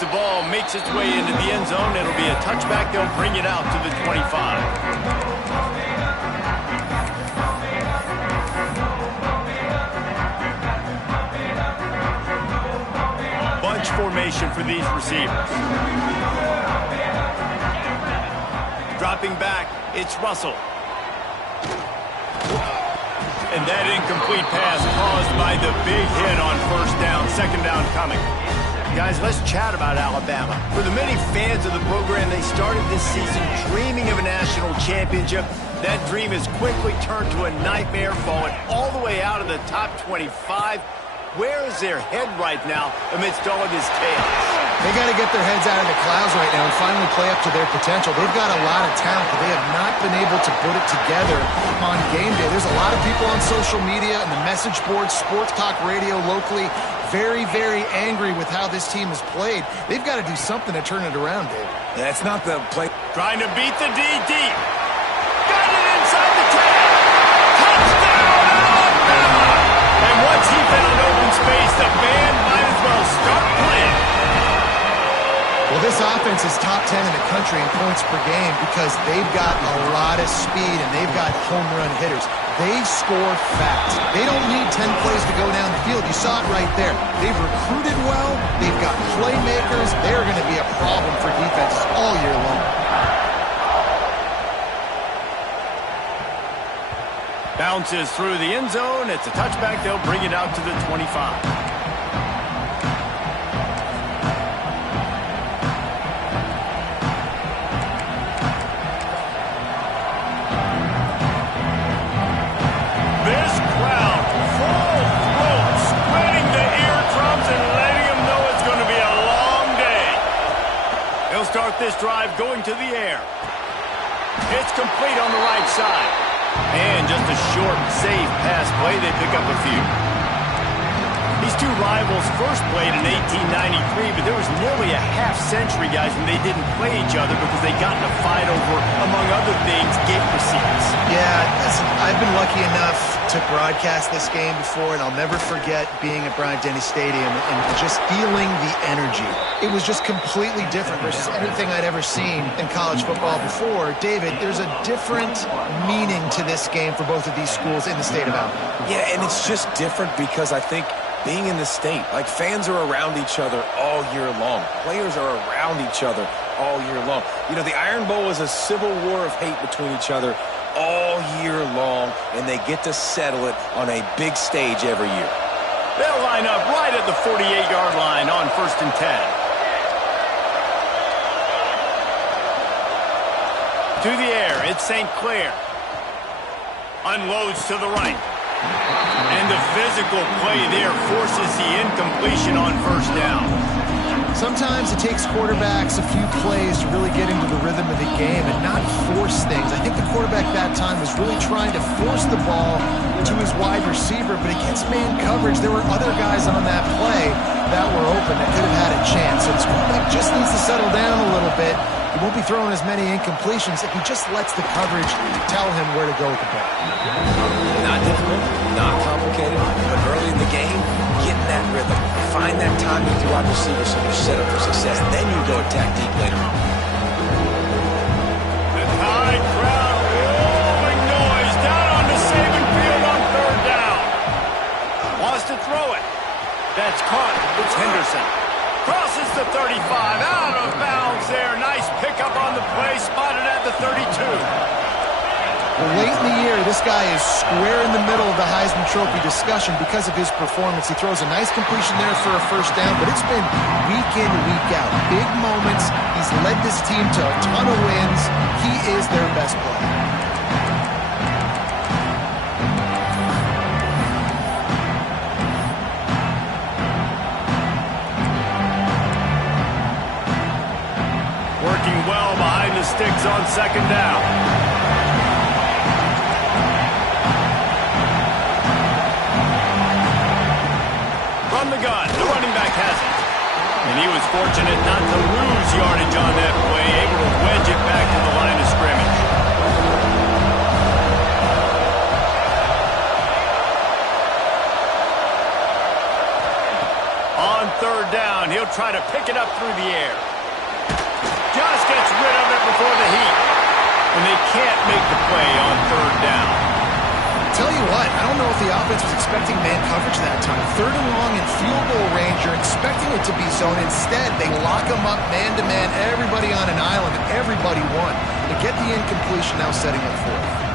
the ball, makes its way into the end zone. It'll be a touchback. They'll bring it out to the 25. Bunch formation for these receivers. Dropping back, it's Russell. And that incomplete pass caused by the big hit on first down, second down coming. Guys, let's chat about Alabama. For the many fans of the program, they started this season dreaming of a national championship. That dream has quickly turned to a nightmare, falling all the way out of the top 25. Where is their head right now amidst all of this chaos? They got to get their heads out of the clouds right now and finally play up to their potential. They've got a lot of talent, but they have not been able to put it together on game day. There's a lot of people on social media and the message boards, sports talk radio locally, very, very angry with how this team has played. They've got to do something to turn it around, Dave. That's not the play. Trying to beat the D deep. Got it inside the 10. Touchdown, Alabama! And once he found open space, the band might as well start playing. Well, this offense is top 10 in the country in points per game because they've got a lot of speed and they've got home run hitters. They score fast. They don't need 10 plays to go down the field. You saw it right there. They've recruited well. They've got playmakers. They're going to be a problem for defenses all year long. Bounces through the end zone. It's a touchback. They'll bring it out to the 25. Start this drive going to the air. It's complete on the right side. And just a short, safe pass play. They pick up a few. These two rivals first played in 1893, but there was nearly a half-century, guys, when they didn't play each other because they got in a fight over, among other things, gate receipts. Yeah, listen, I've been lucky enough to broadcast this game before, and I'll never forget being at Bryant-Denny Stadium and just feeling the energy. It was just completely different versus anything I'd ever seen in college football before. David, there's a different meaning to this game for both of these schools in the state of Alabama. Yeah, and it's just different because I think being in the state, like fans are around each other all year long. Players are around each other all year long. You know, the Iron Bowl is a civil war of hate between each other all year long, and they get to settle it on a big stage every year. They'll line up right at the 48-yard line on 1st and 10. To the air, it's St. Clair. Unloads to the right. And the physical play there forces the incompletion on first down. Sometimes it takes quarterbacks a few plays to really get into the rhythm of the game and not force things. I think the quarterback that time was really trying to force the ball to his wide receiver, but against man coverage, there were other guys on that play that were open that could have had a chance. So the quarterback just needs to settle down a little bit. He won't be throwing as many incompletions if he just lets the coverage tell him where to go with the ball. Not difficult, not complicated, but early in the game, get in that rhythm. Find that timing throughout receivers so you're set up for success. Then you go attack deep later on. The Tide crowd rolling noise down on the Saban field on third down. Wants to throw it. That's caught. It's Henderson. Crosses the 35, out of bounds there. Nice pickup on the play, spotted at the 32. Well, late in the year, this guy is square in the middle of the Heisman Trophy discussion because of his performance. He throws a nice completion there for a first down, but it's been week in, week out. Big moments. He's led this team to a ton of wins. He is their best player. Working well behind the sticks on second down. From the gun, the running back has it. And he was fortunate not to lose yardage on that play, able to wedge it back to the line of scrimmage. On third down, he'll They'll try to pick it up through the air. Just gets rid of it before the heat. And they can't make the play on third down. Tell you what, I don't know if the offense was expecting man coverage that time. Third and long in field goal range, you're expecting it to be zone. Instead, they lock them up man-to-man, everybody on an island, and everybody won. To get the incompletion, now setting up fourth.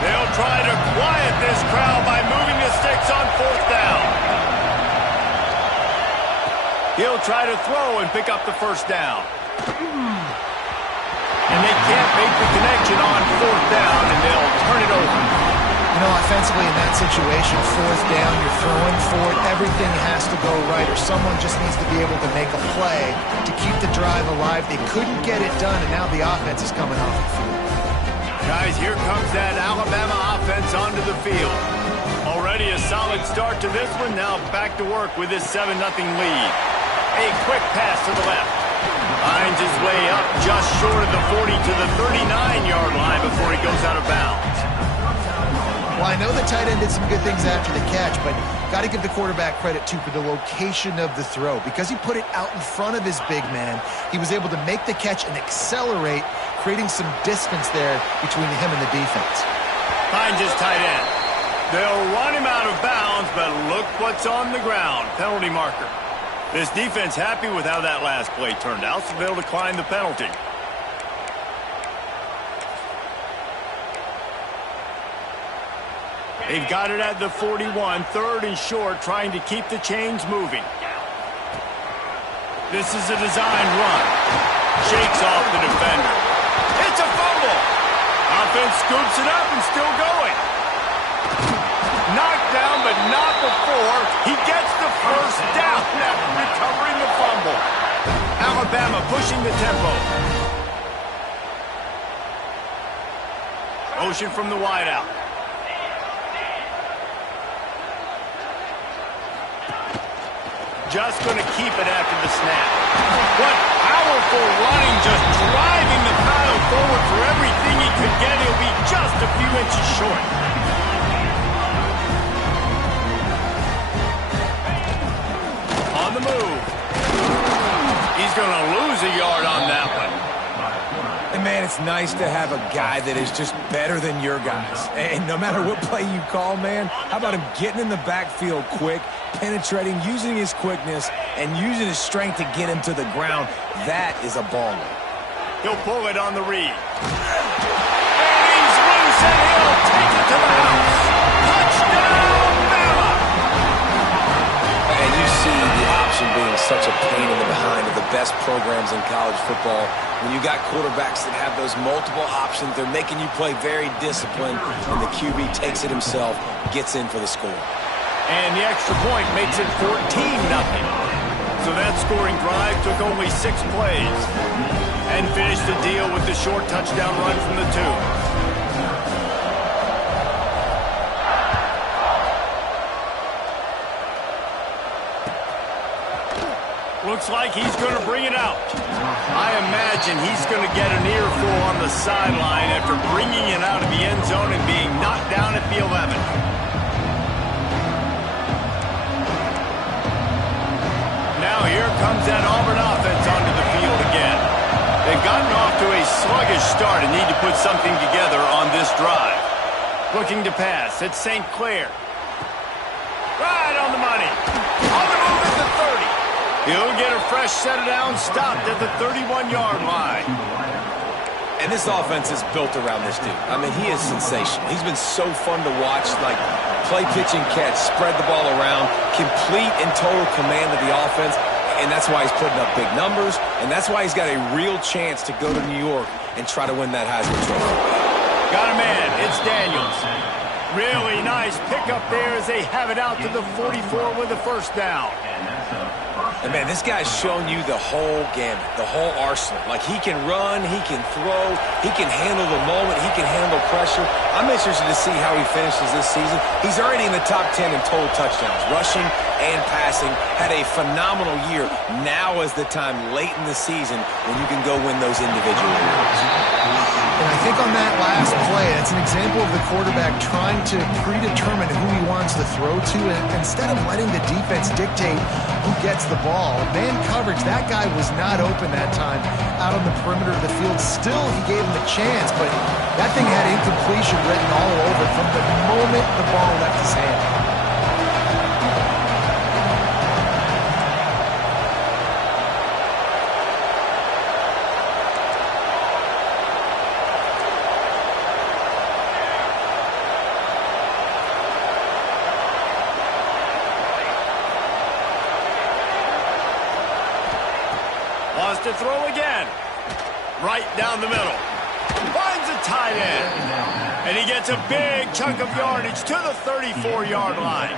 They'll try to quiet this crowd by moving the sticks on fourth down. He'll try to throw and pick up the first down. And they can't make the connection on fourth down, and they'll turn it over. You know, offensively in that situation, fourth down, you're throwing for it. Everything has to go right, or someone just needs to be able to make a play to keep the drive alive. They couldn't get it done, and now the offense is coming off the field. Guys, here comes that Alabama offense onto the field. Already a solid start to this one. Now back to work with this 7-0 lead. A quick pass to the left. Finds his way up just short of the 40 to the 39-yard line before he goes out of bounds. Well, I know the tight end did some good things after the catch, but got to give the quarterback credit, too, for the location of the throw. Because he put it out in front of his big man, he was able to make the catch and accelerate, creating some distance there between him and the defense. Finds his tight end. They'll run him out of bounds, but look what's on the ground. Penalty marker. This defense happy with how that last play turned out, so they'll decline the penalty. They've got it at the 41, third and short, trying to keep the chains moving. This is a designed run. Shakes off the defender. It's a fumble. Offense scoops it up and still going. Knocked down, but not before he gets the first down after recovering the fumble. Alabama pushing the tempo. Motion from the wideout. Just going to keep it after the snap. What powerful running, just driving the pile forward for everything he could get. He'll be just a few inches short. On the move. He's going to lose a yard on that one. And, man, it's nice to have a guy that is just better than your guys. And no matter what play you call, man, how about him getting in the backfield quick, penetrating, using his quickness, and using his strength to get him to the ground? That is a baller. He'll pull it on the read. And he's loose, and he'll take it to the house. Touchdown, Bama! And you see the option being such a pain in the behind of the best programs in college football. When you got quarterbacks that have those multiple options, they're making you play very disciplined, and the QB takes it himself, gets in for the score. And the extra point makes it 14-0. So that scoring drive took only 6 plays and finished the deal with the short touchdown run from the 2. Looks like he's going to bring it out. I imagine he's going to get an earful on the sideline after bringing it out of the end zone and being knocked down at the 11. Now here comes that Auburn offense onto the field again. They've gotten off to a sluggish start and need to put something together on this drive. Looking to pass. It's St. Clair. Right on the money. On the move at the 30. He'll get a fresh set of downs stopped at the 31-yard line. And this offense is built around this dude. I mean, he is sensational. He's been so fun to watch, like play, pitch, and catch, spread the ball around, complete and total command of the offense, and that's why he's putting up big numbers, and that's why he's got a real chance to go to New York and try to win that Heisman Trophy. Got a man. It's Daniels. Really nice pickup there as they have it out to the 44 with the first down. And, man, this guy's shown you the whole gamut, the whole arsenal. Like, he can run, he can throw, he can handle the moment, he can handle pressure. I'm interested to see how he finishes this season. He's already in the top 10 in total touchdowns, rushing and passing. Had a phenomenal year. Now is the time late in the season when you can go win those individual awards. And I think on that last play, it's an example of the quarterback trying to predetermine who he wants to throw to, and instead of letting the defense dictate who gets the ball. Man coverage, that guy was not open that time out on the perimeter of the field. Still, he gave him a chance, but that thing had incompletion written all over from the moment the ball left his hand. Wants to throw again. Right down the middle. Finds a tight end. And he gets a big chunk of yardage to the 34-yard line.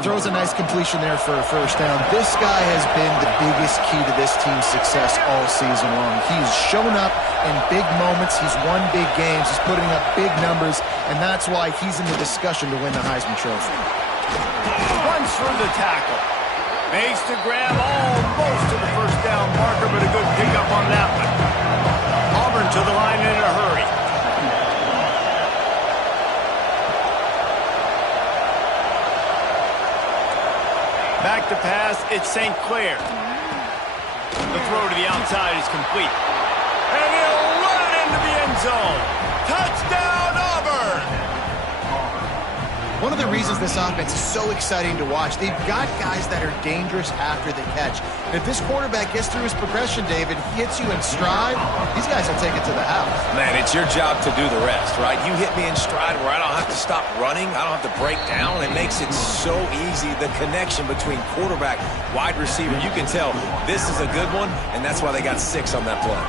Throws a nice completion there for a first down. This guy has been the biggest key to this team's success all season long. He's shown up in big moments. He's won big games. He's putting up big numbers, and that's why he's in the discussion to win the Heisman Trophy. Runs through the tackle. Makes the grab almost to the first down marker, but a good pickup on that one. Auburn to the line in a hurry. Back to pass, it's St. Clair. The throw to the outside is complete. And he'll run it into the end zone. Touchdown, Auburn! One of the reasons this offense is so exciting to watch, they've got guys that are dangerous after the catch. And if this quarterback gets through his progression, David, hits you in stride, these guys will take it to the house. Man, it's your job to do the rest, right? You hit me in stride where I don't have to stop running. I don't have to break down. It makes it so easy. The connection between quarterback, wide receiver, you can tell this is a good one, and that's why they got 6 on that play.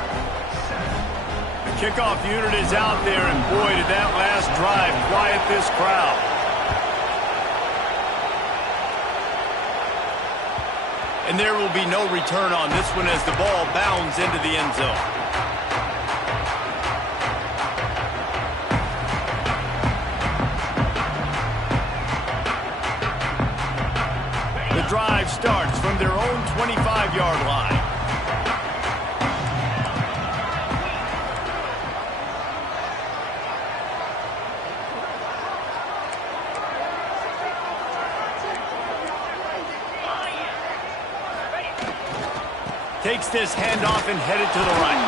The kickoff unit is out there, and boy, did that last drive quiet this crowd. And there will be no return on this one as the ball bounds into the end zone. The drive starts from their own 25-yard line. Takes this handoff and headed to the right.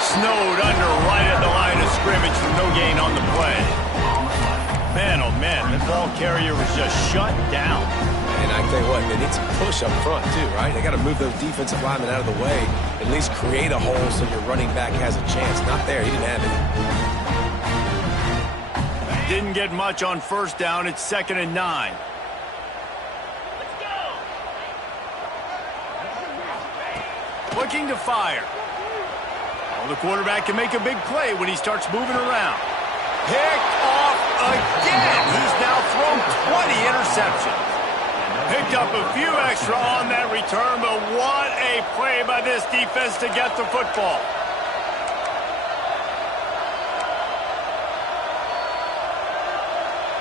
Snowed under right at the line of scrimmage for no gain on the play. Man, oh man, the ball carrier was just shut down. And I tell you what, they need some push up front too, right? They got to move those defensive linemen out of the way, at least create a hole so your running back has a chance. Not there, he didn't have it. Didn't get much on first down. It's 2nd and 9. Looking to fire. Well, the quarterback can make a big play when he starts moving around. Picked off again. He's now thrown 20 interceptions. Picked up a few extra on that return, but what a play by this defense to get the football.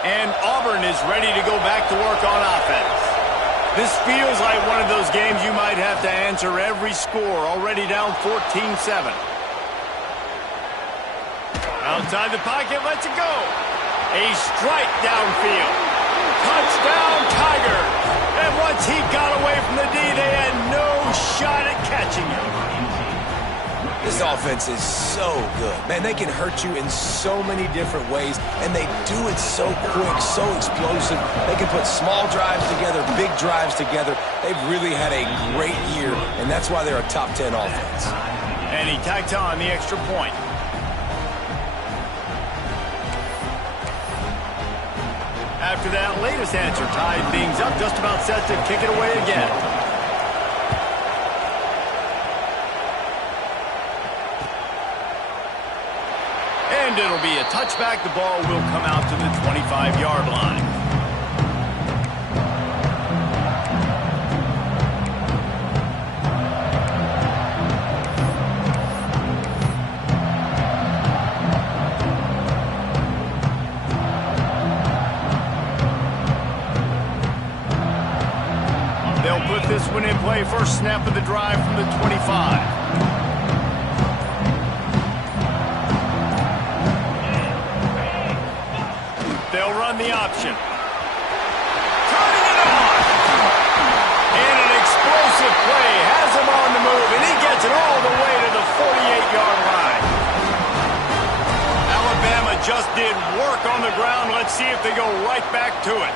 And Auburn is ready to go back to work on offense. This feels like one of those games you might have to answer every score, already down 14-7. Outside the pocket, lets it go. A strike downfield. Touchdown, Tigers. And once he got away from the D, they had no shot at catching him. This offense is so good. Man, they can hurt you in so many different ways, and they do it so quick, so explosive. They can put small drives together, big drives together. They've really had a great year, and that's why they're a top 10 offense. And he tacked on the extra point. After that latest answer tied things up, just about set to kick it away again. And it'll be a touchback. The ball will come out to the 25-yard line. They'll put this one in play. First snap of the drive from the 25. run the option. Turning it on. And an explosive play has him on the move, and he gets it all the way to the 48-yard line. Alabama just did work on the ground. Let's see if they go right back to it.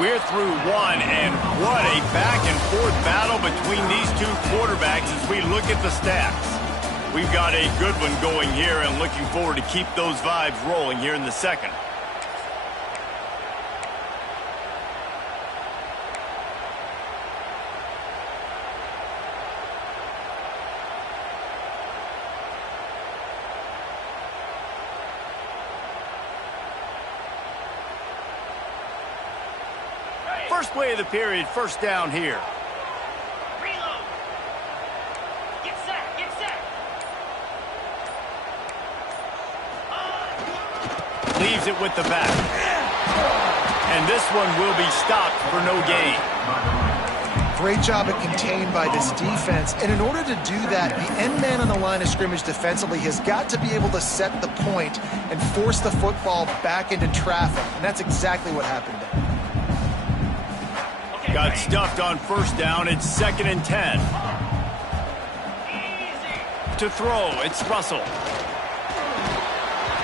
We're through one, and what a back-and-forth battle between these two quarterbacks as we look at the stats. We've got a good one going here and looking forward to keep those vibes rolling here in the second. First play of the period, first down here. Reload. Get set, get set. Leaves it with the back. And this one will be stopped for no gain. Great job at contained by this defense. And in order to do that, the end man on the line of scrimmage defensively has got to be able to set the point and force the football back into traffic. And that's exactly what happened there. Got stuffed on first down. It's 2nd and 10. To throw, it's Russell.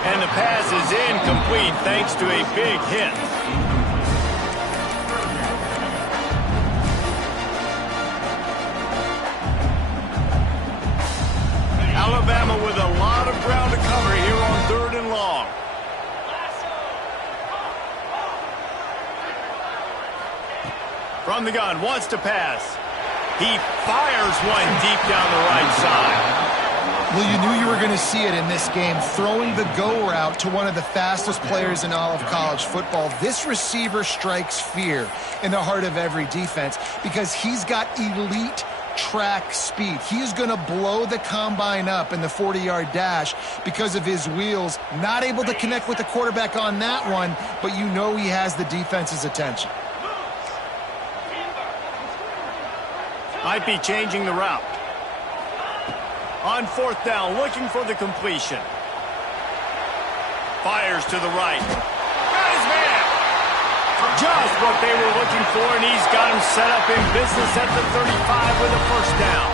And the pass is incomplete thanks to a big hit. Alabama with a lot of ground to cover here on 3rd and long. From the gun, wants to pass. He fires one deep down the right side. Well, you knew you were going to see it in this game, throwing the go route to one of the fastest players in all of college football. This receiver strikes fear in the heart of every defense because he's got elite track speed. He's going to blow the combine up in the 40-yard dash because of his wheels. Not able to connect with the quarterback on that one, but you know he has the defense's attention. Might be changing the route. On 4th down, looking for the completion. Fires to the right. Got his man. Just what they were looking for, and he's got him set up in business at the 35 with a first down.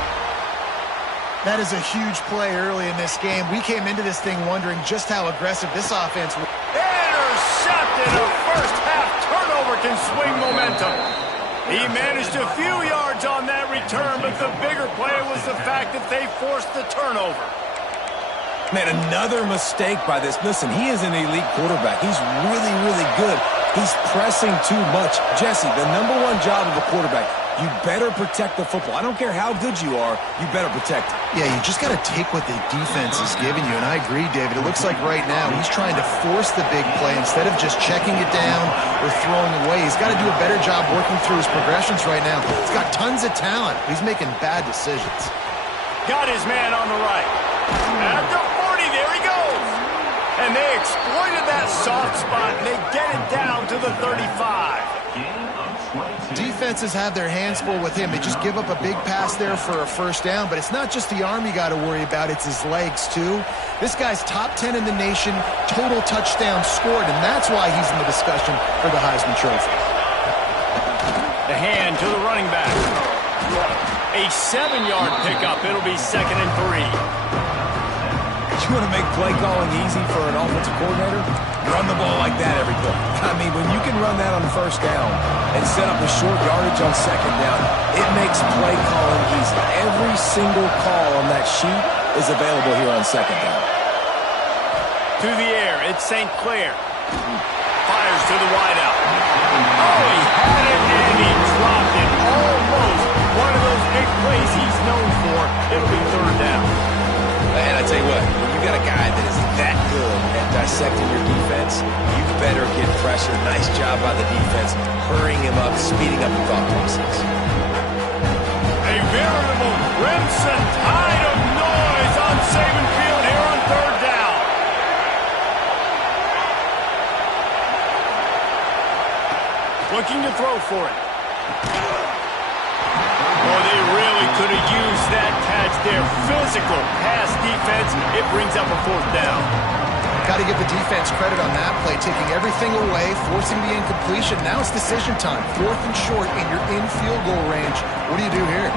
That is a huge play early in this game. We came into this thing wondering just how aggressive this offense was. Intercepted. A first-half turnover can swing momentum. He managed a few yards on that return, but the bigger play was the fact that they forced the turnover. Man, another mistake by this. Listen, he is an elite quarterback. He's really, really good. He's pressing too much. Jesse, the #1 job of a quarterback, you better protect the football. I don't care how good you are, you better protect it. Yeah, you just got to take what the defense is giving you, and I agree, David. It looks like right now he's trying to force the big play instead of just checking it down or throwing away. He's got to do a better job working through his progressions right now. He's got tons of talent. He's making bad decisions. Got his man on the right. At the 40, there he goes. And they exploited that soft spot, and they get it down to the 35. Defenses have their hands full with him. They just give up a big pass there for a first down, but it's not just the arm you got to worry about, it's his legs too. This guy's top 10 in the nation, total touchdowns scored, and that's why he's in the discussion for the Heisman Trophy. The hand to the running back. A 7-yard pickup. It'll be 2nd and 3. You want to make play calling easy for an offensive coordinator? Run the ball like that every play. I mean, when you can run that on first down and set up a short yardage on second down, it makes play calling easy. Every single call on that sheet is available here on second down. To the air, it's St. Clair. Fires to the wideout. Oh, he had it and he dropped it. Almost one of those big plays he's known for. It'll be 3rd down. And I tell you what, when you got a guy that is that good at dissecting your defense, you better get pressure. Nice job by the defense, hurrying him up, speeding up the thought process. A veritable crimson tide of noise on Saban Field here on 3rd down. Looking to throw for it. Oh, they really could have used that catch there. Physical pass defense. It brings up a fourth down. Got to give the defense credit on that play, taking everything away, forcing the incompletion. Now it's decision time. 4th and short, and you're in field goal range. What do you do here?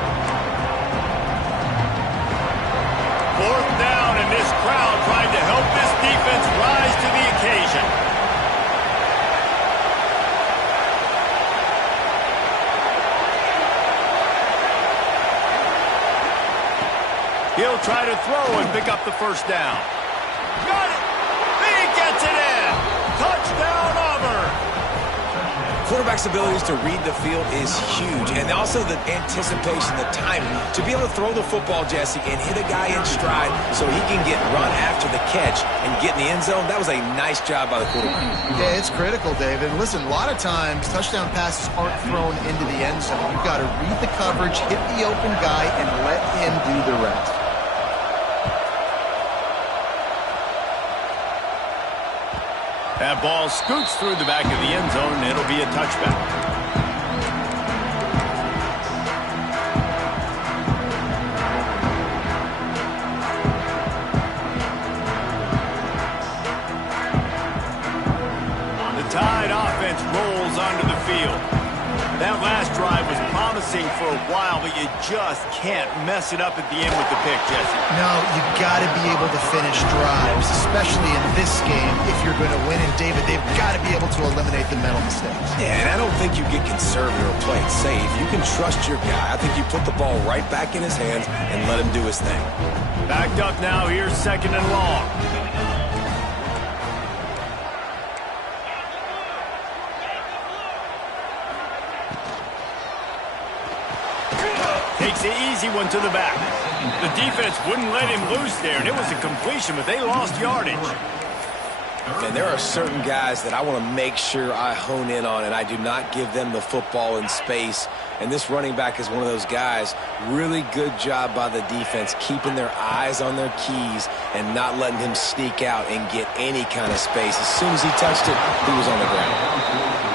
4th down, and this crowd trying to help this defense rise to the occasion. He'll try to throw and pick up the first down. Got it! He gets it in! Touchdown, Auburn! Quarterback's abilities to read the field is huge, and also the anticipation, the timing. To be able to throw the football, Jesse, and hit a guy in stride so he can get run after the catch and get in the end zone, that was a nice job by the quarterback. Yeah, it's critical, David. Listen, a lot of times touchdown passes aren't thrown into the end zone. You've got to read the coverage, hit the open guy, and let him do the rest. That ball scoots through the back of the end zone, and it'll be a touchback. The Tide offense rolls onto the field. That last drive was promising for a while, but you just can't mess it up at the end with the pick, Jesse. No, you got to be able to finish drives, especially in this game. If you're going to win, and David, they've got to be able to eliminate the mental mistakes. Yeah, and I don't think you get conservative or play it safe. You can trust your guy. I think you put the ball right back in his hands and let him do his thing. Backed up now. Here's 2nd and long. Takes the easy one to the back. The defense wouldn't let him loose there, and it was a completion, but they lost yardage. And there are certain guys that I want to make sure I hone in on, and I do not give them the football in space. And this running back is one of those guys. Really good job by the defense, keeping their eyes on their keys and not letting him sneak out and get any kind of space. As soon as he touched it, he was on the ground.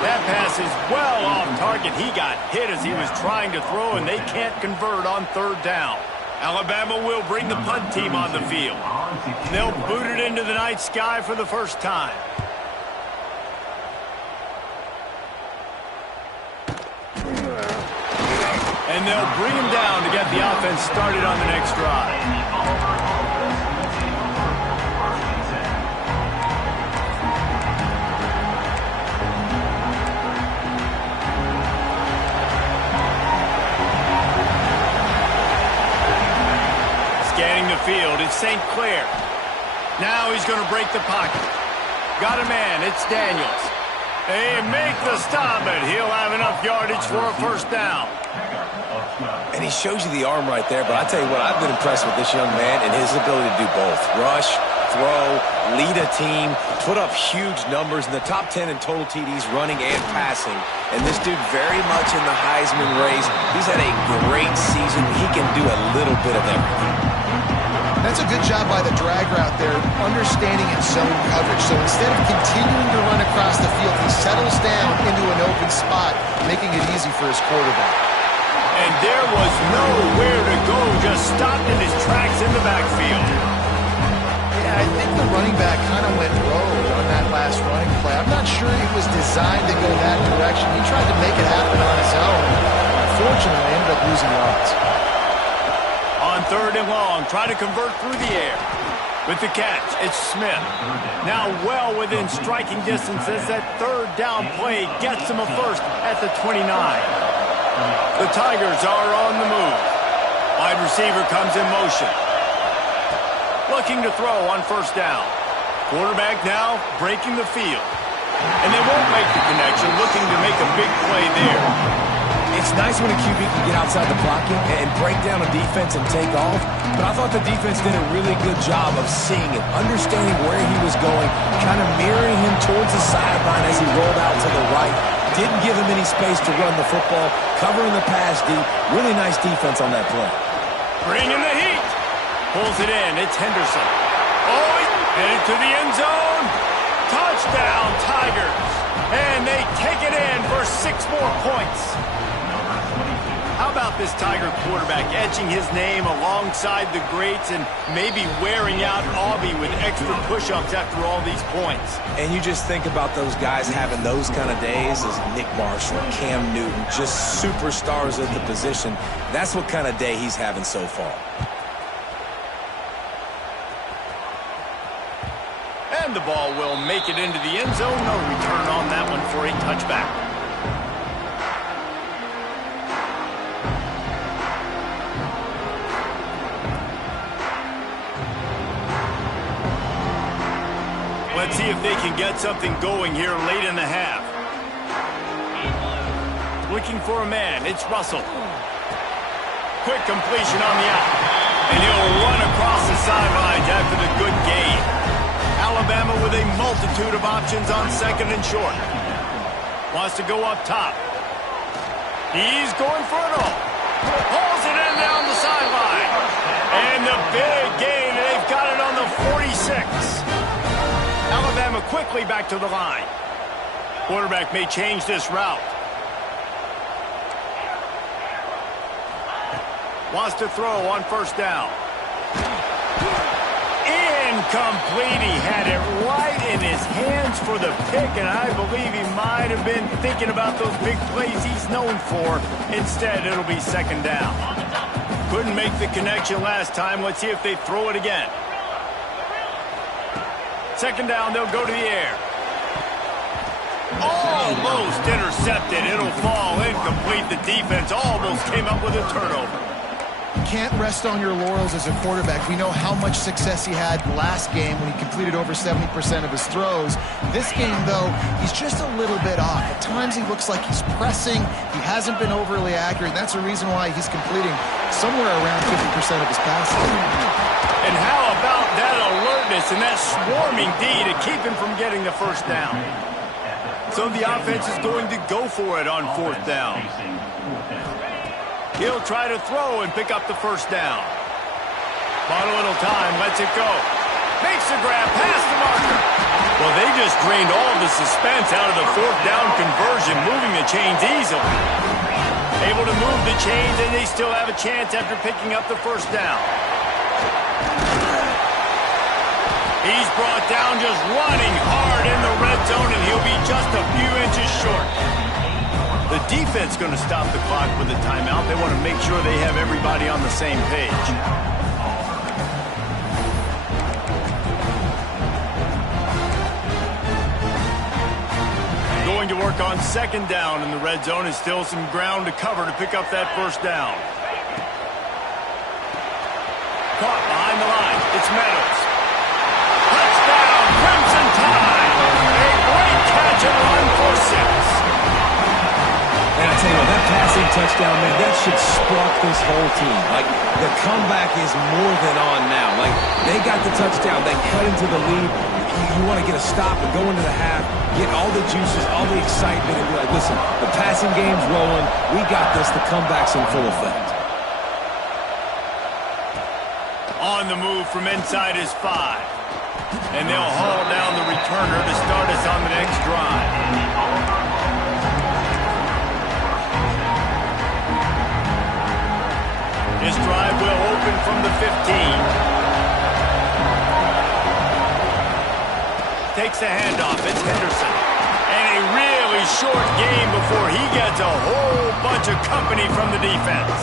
That pass is well off target. He got hit as he was trying to throw, and they can't convert on 3rd down. Alabama will bring the punt team on the field. They'll boot it into the night sky for the first time. And they'll bring him down to get the offense started on the next drive. Scanning the field, it's St. Clair. Now he's going to break the pocket. Got a man, it's Daniels. They make the stop, but he'll have enough yardage for a first down. And he shows you the arm right there, but I tell you what, I've been impressed with this young man and his ability to do both. Rush, throw, lead a team, put up huge numbers in the top 10 in total TDs running and passing. And this dude very much in the Heisman race. He's had a great season. He can do a little bit of everything. That's a good job by the drag route there, understanding its zone coverage. So instead of continuing to run across the field, he settles down into an open spot, making it easy for his quarterback. And there was nowhere to go, just stopped in his tracks in the backfield. Yeah, I think the running back kind of went rogue on that last running play. I'm not sure he was designed to go that direction. He tried to make it happen on his own. Unfortunately, ended up losing yards. On 3rd and long, try to convert through the air. With the catch, it's Smith. Now well within striking distance as that 3rd down play gets him a first at the 29. The Tigers are on the move. Wide receiver comes in motion. Looking to throw on 1st down. Quarterback now breaking the field. And they won't make the connection, looking to make a big play there. It's nice when a QB can get outside the pocket and break down a defense and take off, but I thought the defense did a really good job of seeing it, understanding where he was going, kind of mirroring him towards the sideline as he rolled out to the right. Didn't give him any space to run the football, covering the pass deep. Really nice defense on that play. Bringing the heat. Pulls it in. It's Henderson. Oh, headed to the end zone. Touchdown, Tigers. And they take it in for 6 more points. How about this Tiger quarterback etching his name alongside the greats and maybe wearing out Auburn with extra push-ups after all these points? And you just think about those guys having those kind of days as Nick Marshall, Cam Newton, just superstars at the position. That's what kind of day he's having so far. And the ball will make it into the end zone. No return on that one for a touchback. Let's see if they can get something going here late in the half. Looking for a man. It's Russell. Quick completion on the out. And he'll run across the sidelines after the good gain. Alabama with a multitude of options on second and short. Wants to go up top. He's going for it all. Hauls it in down the sideline. And the big gain. They've got it on the 46. Alabama quickly back to the line. Quarterback may change this route. Wants to throw on first down. Incomplete. He had it right in his hands for the pick, and I believe he might have been thinking about those big plays he's known for. Instead, it'll be second down. Couldn't make the connection last time. Let's see if they throw it again. Second down, they'll go to the air. Almost intercepted. It'll fall incomplete. The defense almost came up with a turnover. Can't rest on your laurels as a quarterback. We know how much success he had last game when he completed over 70% of his throws. This game, though, he's just a little bit off. At times he looks like he's pressing. He hasn't been overly accurate. That's the reason why he's completing somewhere around 50% of his passes. And how about that alertness and that swarming D to keep him from getting the first down? So the offense is going to go for it on fourth down. He'll try to throw and pick up the first down. Bought a little time, lets it go. Makes the grab, past the marker. Well, they just drained all the suspense out of the fourth down conversion, moving the chains easily. Able to move the chains, and they still have a chance after picking up the first down. He's brought down just running hard in the red zone, and he'll be just a few inches short. The defense going to stop the clock with a timeout. They want to make sure they have everybody on the same page. Going to work on second down in the red zone. Is still some ground to cover to pick up that first down. Caught behind the line. It's Meadows. Touchdown, Crimson Tide. A great catch and run for 6. And I tell you what, that passing touchdown, man, that should spark this whole team. Like, the comeback is more than on now. Like, they got the touchdown. They cut into the lead. You want to get a stop and go into the half, get all the juices, all the excitement, and be like, listen, the passing game's rolling. We got this. The comeback's in full effect. On the move from inside his 5. And they'll haul down the returner to start us on the next drive. This drive will open from the 15. Takes the handoff. It's Henderson. And a really short game before he gets a whole bunch of company from the defense.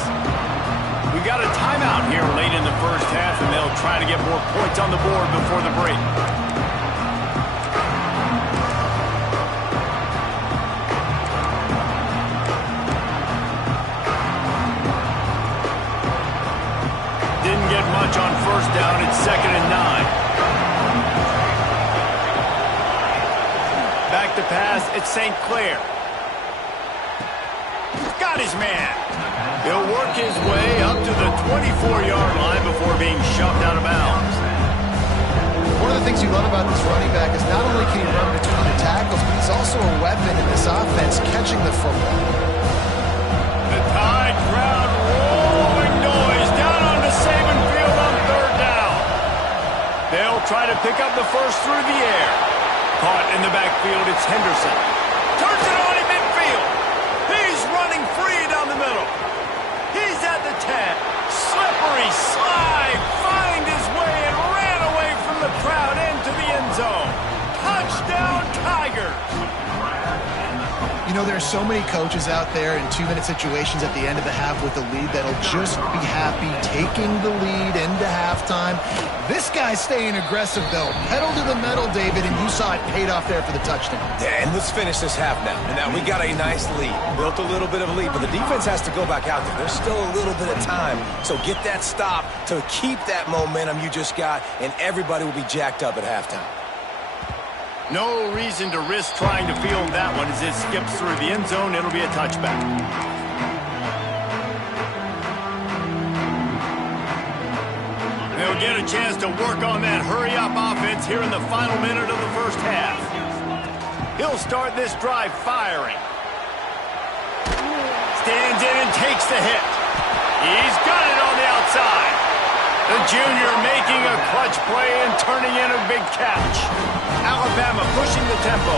We got a timeout here late in the first half, and they'll try to get more points on the board before the break. Didn't get much on first down. It's 2nd and 9. Back to pass. It's St. Clair. Got his man. He'll work his way up to the 24-yard line before being shoved out of bounds. One of the things you love about this running back is not only can he run between the tackles, but he's also a weapon in this offense catching the football. The Tide crowd rolling noise down onto Saban Field on third down. They'll try to pick up the first through the air. Caught in the backfield, it's Henderson. Turns it on in midfield. He's running free down the middle. You know, there are so many coaches out there in 2-minute situations at the end of the half with the lead that'll just be happy taking the lead into halftime. This guy's staying aggressive, though. Pedal to the metal, David, and you saw it paid off there for the touchdown. Yeah, and let's finish this half now. And now we got a nice lead. Built a little bit of a lead, but the defense has to go back out there. There's still a little bit of time. So get that stop to keep that momentum you just got, and everybody will be jacked up at halftime. No reason to risk trying to field that one as it skips through the end zone. It'll be a touchback. They'll get a chance to work on that hurry-up offense here in the final minute of the first half. He'll start this drive firing. Stands in and takes the hit. He's got it on the outside. The junior making a clutch play and turning in a big catch. Alabama pushing the tempo.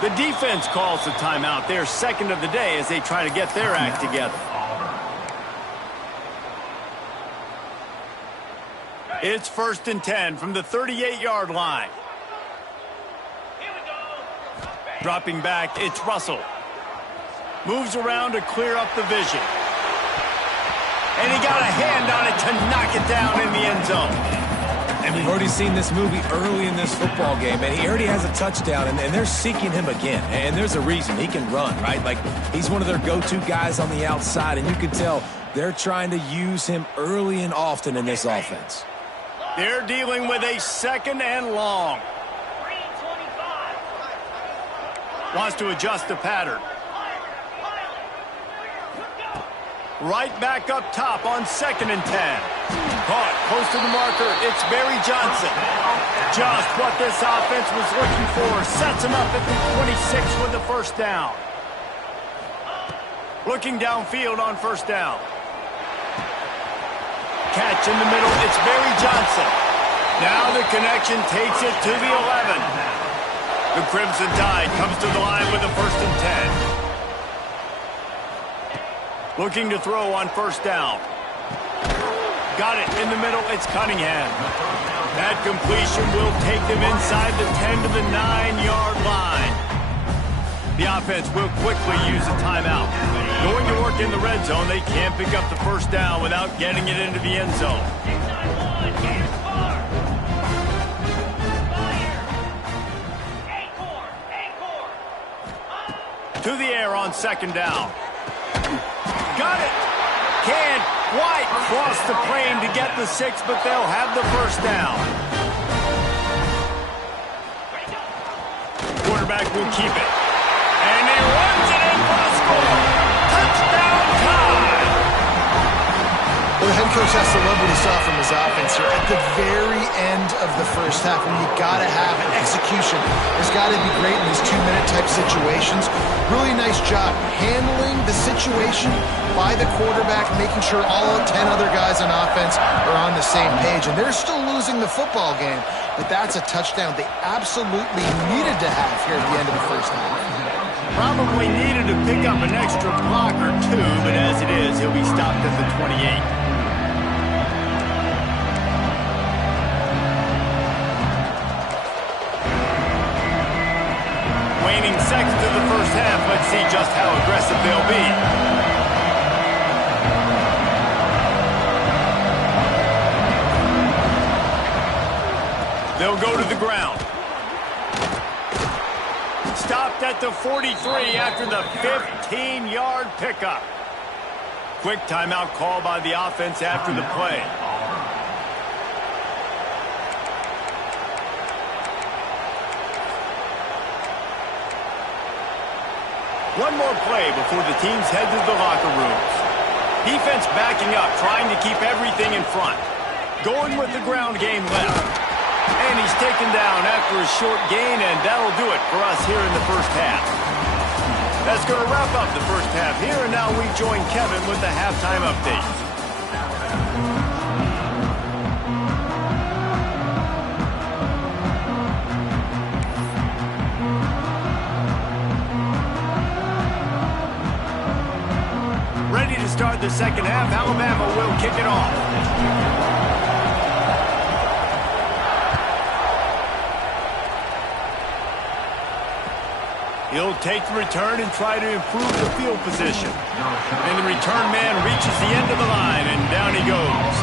The defense calls the timeout, their second of the day, as they try to get their act together. It's 1st and 10 from the 38-yard line. Dropping back, it's Russell. Moves around to clear up the vision. And he got a hand on it to knock it down in the end zone. And we've already seen this movie early in this football game, and he already has a touchdown, and they're seeking him again. And there's a reason. He can run, right? Like, he's one of their go-to guys on the outside, and you can tell they're trying to use him early and often in this offense. They're dealing with a 2nd and long. Wants to adjust the pattern. Right back up top on 2nd and 10. Caught close to the marker. It's Barry Johnson. Just what this offense was looking for. Sets him up at the 26 with the first down. Looking downfield on first down. Catch in the middle. It's Barry Johnson. Now the connection takes it to the 11. The Crimson Tide comes to the line with the 1st and 10. Looking to throw on first down. Got it in the middle. It's Cunningham. That completion will take them inside the 10 to the 9-yard line. The offense will quickly use a timeout. Going to work in the red zone. They can't pick up the first down without getting it into the end zone. To the air on 2nd down. Got it. Can't quite cross the plane to get the 6, but they'll have the first down. Quarterback will keep it. And he runs it in for the score. Touchdown, Tide. Well, the head coach has to love what he saw from his offense here at the very end of the first half, when you got to have an execution. It's got to be great in these 2-minute type situations. Really nice job handling the situation by the quarterback, making sure all 10 other guys on offense are on the same page. And they're still losing the football game, but that's a touchdown they absolutely needed to have here at the end of the first half. Probably needed to pick up an extra block or two, but as it is, he'll be stopped at the 28. Waning seconds to the first half. Let's see just how aggressive they'll be. They'll go to the ground. Stopped at the 43 after the 15-yard pickup. Quick timeout call by the offense after the play. One more play before the teams head to the locker rooms. Defense backing up, trying to keep everything in front. Going with the ground game left. And he's taken down after a short gain, and that'll do it for us here in the first half. That's going to wrap up the first half here, and now we join Kevin with the halftime update. Ready to start the second half. Alabama will kick it off. He'll take the return and try to improve the field position. And the return man reaches the end of the line, and down he goes.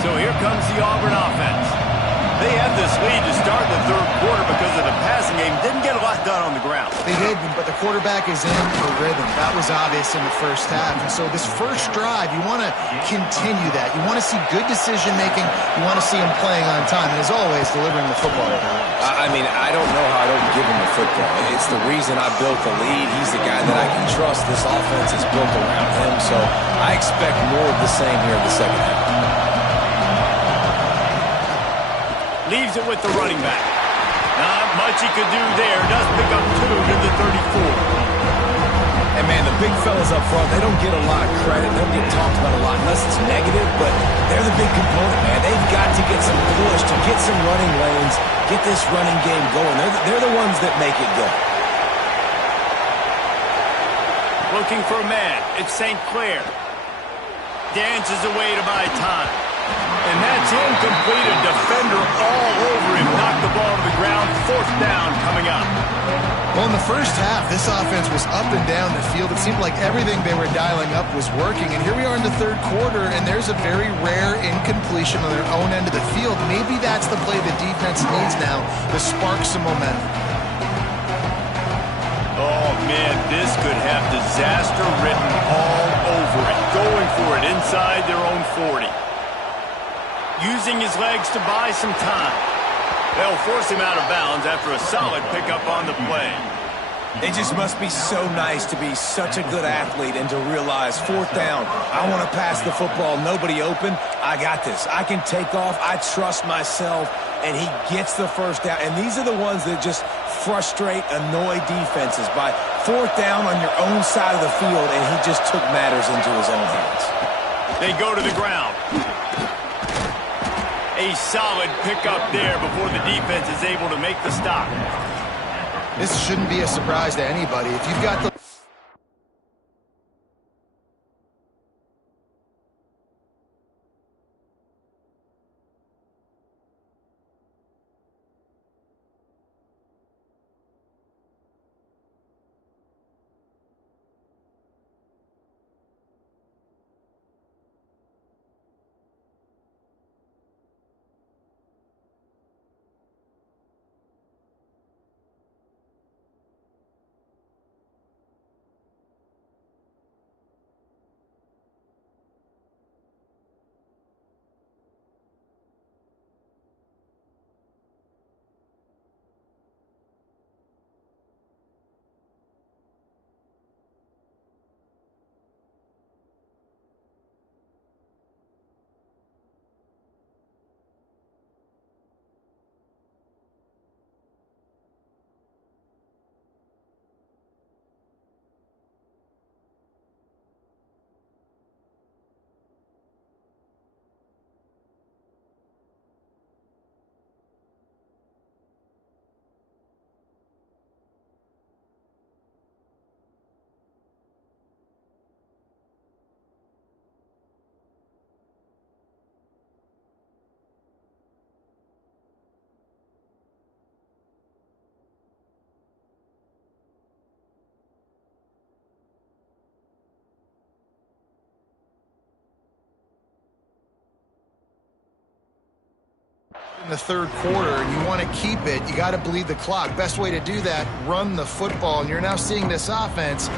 So here comes the Auburn offense. They had this lead to start the third quarter because of the passing game. Didn't get a lot done on the ground. They did, but the quarterback is in a rhythm. That was obvious in the first half. And so this first drive, you want to continue that. You want to see good decision-making. You want to see him playing on time. And as always, delivering the football. I mean, I don't know how I don't give him the football. It's the reason I built the lead. He's the guy that I can trust. This offense is built around him. So I expect more of the same here in the second half. Leaves it with the running back. Not much he could do there. Does pick up 2 to the 34. And, man, the big fellas up front, they don't get a lot of credit. They don't get talked about a lot unless it's negative, but they're the big component, man. They've got to get some push, to get some running lanes, get this running game going. They're the ones that make it go. Looking for a man. It's St. Clair. Dances away to buy time. And that's incomplete. A defender all over him. Knocked the ball to the ground. 4th down coming up. Well, in the first half, this offense was up and down the field. It seemed like everything they were dialing up was working. And here we are in the third quarter, and there's a very rare incompletion on their own end of the field. Maybe that's the play the defense needs now to spark some momentum. Oh, man, this could have disaster written all over it. Going for it inside their own 40. Using his legs to buy some time. They'll force him out of bounds after a solid pickup on the play. It just must be so nice to be such a good athlete and to realize 4th down, I want to pass the football, nobody open, I got this. I can take off, I trust myself, and he gets the first down. And these are the ones that just frustrate, annoy defenses by 4th down on your own side of the field, and he just took matters into his own hands. They go to the ground. A solid pickup there before the defense is able to make the stop. This shouldn't be a surprise to anybody. If you've got the in the third quarter and you want to keep it, you got to bleed the clock. Best way to do that, run the football. And you're now seeing this offense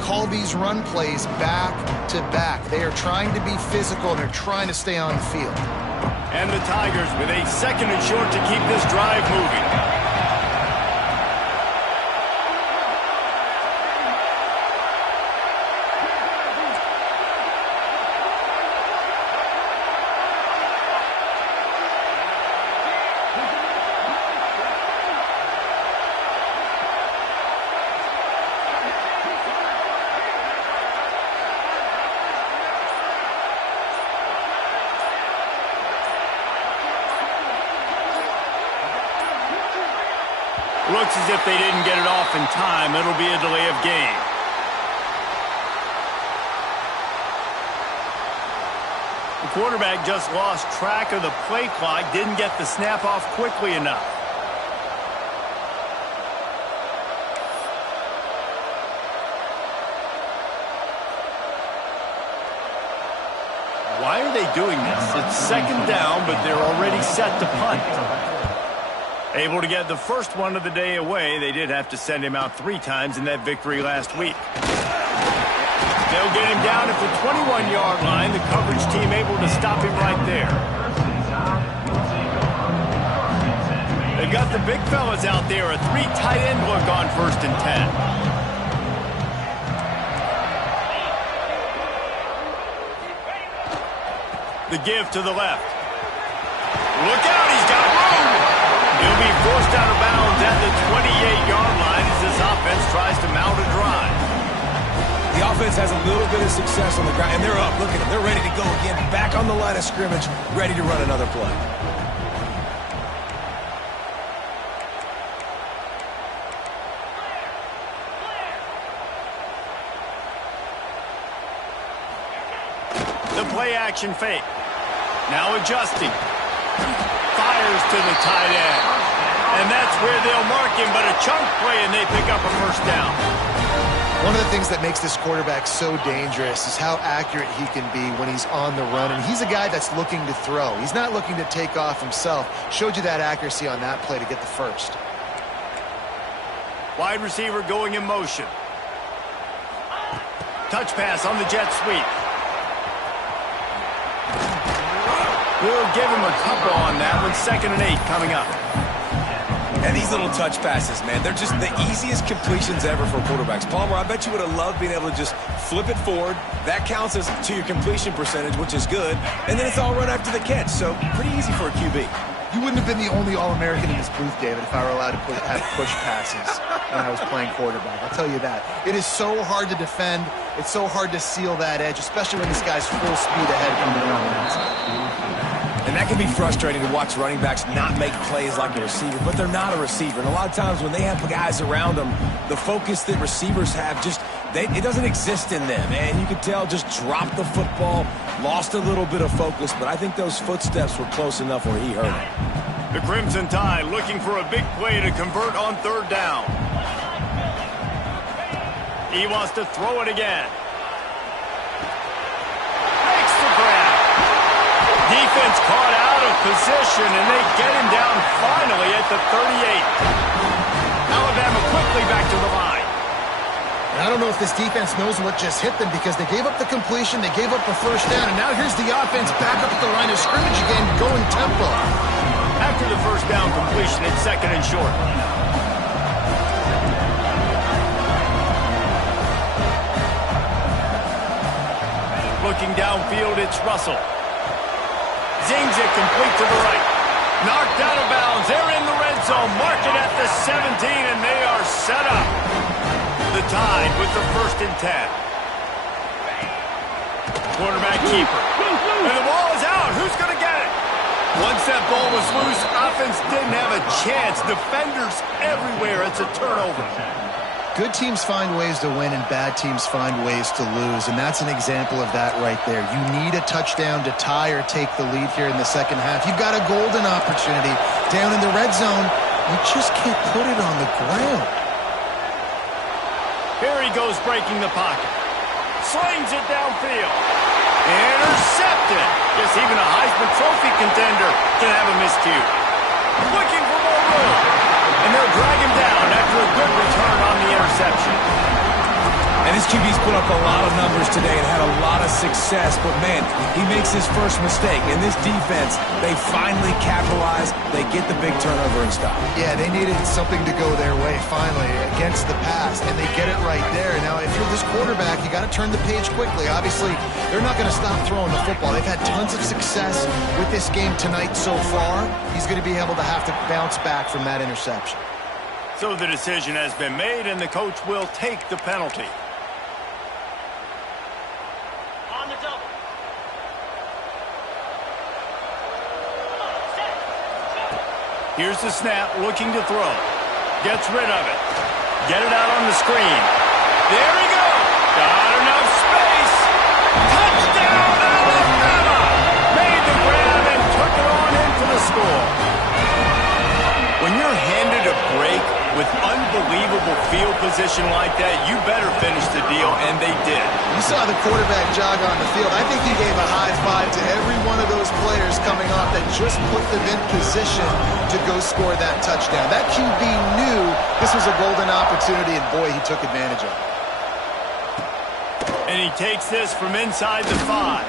call these run plays back to back. They are trying to be physical and they're trying to stay on the field. And the Tigers with a 2nd and short to keep this drive moving. looks as if they didn't get it off in time. It'll be a delay of game. The quarterback just lost track of the play clock, didn't get the snap off quickly enough. Why are they doing this? It's second down, but they're already set to punt. Able to get the first one of the day away. They did have to send him out 3 times in that victory last week. They'll get him down at the 21-yard line. The coverage team able to stop him right there. They've got the big fellas out there. A 3 tight end look on 1st and 10. The give to the left. Look out, he's got room. He'll be forced out of bounds at the 28-yard line as this offense tries to mount a drive. The offense has a little bit of success on the ground, and they're up. Look at them. They're ready to go again. Back on the line of scrimmage, ready to run another play. The play-action fake. Now adjusting. Fires to the tight end. And that's where they'll mark him, but a chunk play, and they pick up a first down. One of the things that makes this quarterback so dangerous is how accurate he can be when he's on the run. And he's a guy that's looking to throw. He's not looking to take off himself. Showed you that accuracy on that play to get the first. Wide receiver going in motion. Touch pass on the jet sweep. We'll give him a couple on that one. 2nd and 8 coming up. And these little touch passes, man, they're just the easiest completions ever for quarterbacks. Palmer, I bet you would have loved being able to just flip it forward. That counts as to your completion percentage, which is good. And then it's all run after the catch, so pretty easy for a QB. You wouldn't have been the only All-American in this booth, David, if I were allowed to have push passes when I was playing quarterback. I'll tell you that. It is so hard to defend. It's so hard to seal that edge, especially when this guy's full speed ahead coming around the inside. And that can be frustrating to watch running backs not make plays like a receiver, but they're not a receiver. And a lot of times when they have guys around them, the focus that receivers have it doesn't exist in them. And you can tell just dropped the football, lost a little bit of focus, but I think those footsteps were close enough where he heard it. The Crimson Tide looking for a big play to convert on 3rd down. He wants to throw it again. Makes the grab. Defense caught out of position, and they get him down finally at the 38. Alabama quickly back to the line. And I don't know if this defense knows what just hit them because they gave up the completion, they gave up the first down, and now here's the offense back up at the line of scrimmage again, going tempo. After the first down completion, it's 2nd and short. Looking downfield, it's Russell. Zings it complete to the right. Knocked out of bounds. They're in the red zone. Mark it at the 17, and they are set up. The Tide with the 1st and 10. Quarterback keeper. And the ball is out. Who's going to get it? Once that ball was loose, offense didn't have a chance. Defenders everywhere. It's a turnover. Good teams find ways to win and bad teams find ways to lose, and that's an example of that right there. You need a touchdown to tie or take the lead here in the second half. You've got a golden opportunity down in the red zone. You just can't put it on the ground. Here he goes breaking the pocket. Slings it downfield. Intercepted. Guess even a Heisman Trophy contender can have a miscue. Looking for more room. And they'll drag him down after a good return on the interception. And this QB's put up a lot of numbers today and had a lot of success, but man, he makes his first mistake. And this defense, they finally capitalize, they get the big turnover and stop. Yeah, they needed something to go their way finally against the pass, and they get it right there. Now, if you're this quarterback, you got to turn the page quickly. Obviously, they're not going to stop throwing the football. They've had tons of success with this game tonight so far. He's going to be able to have to bounce back from that interception. So the decision has been made, and the coach will take the penalty. On the double. Here's the snap, looking to throw. Gets rid of it. Get it out on the screen. There he goes. Got enough space. Touchdown, Alabama! Made the grab and took it on in for the score. When you're handed a break with unbelievable field position like that, you better finish the deal, and they did. You saw the quarterback jog on the field. I think he gave a high five to every one of those players coming off that just put them in position to go score that touchdown. That QB knew this was a golden opportunity, and boy, he took advantage of it. And he takes this from inside the 5.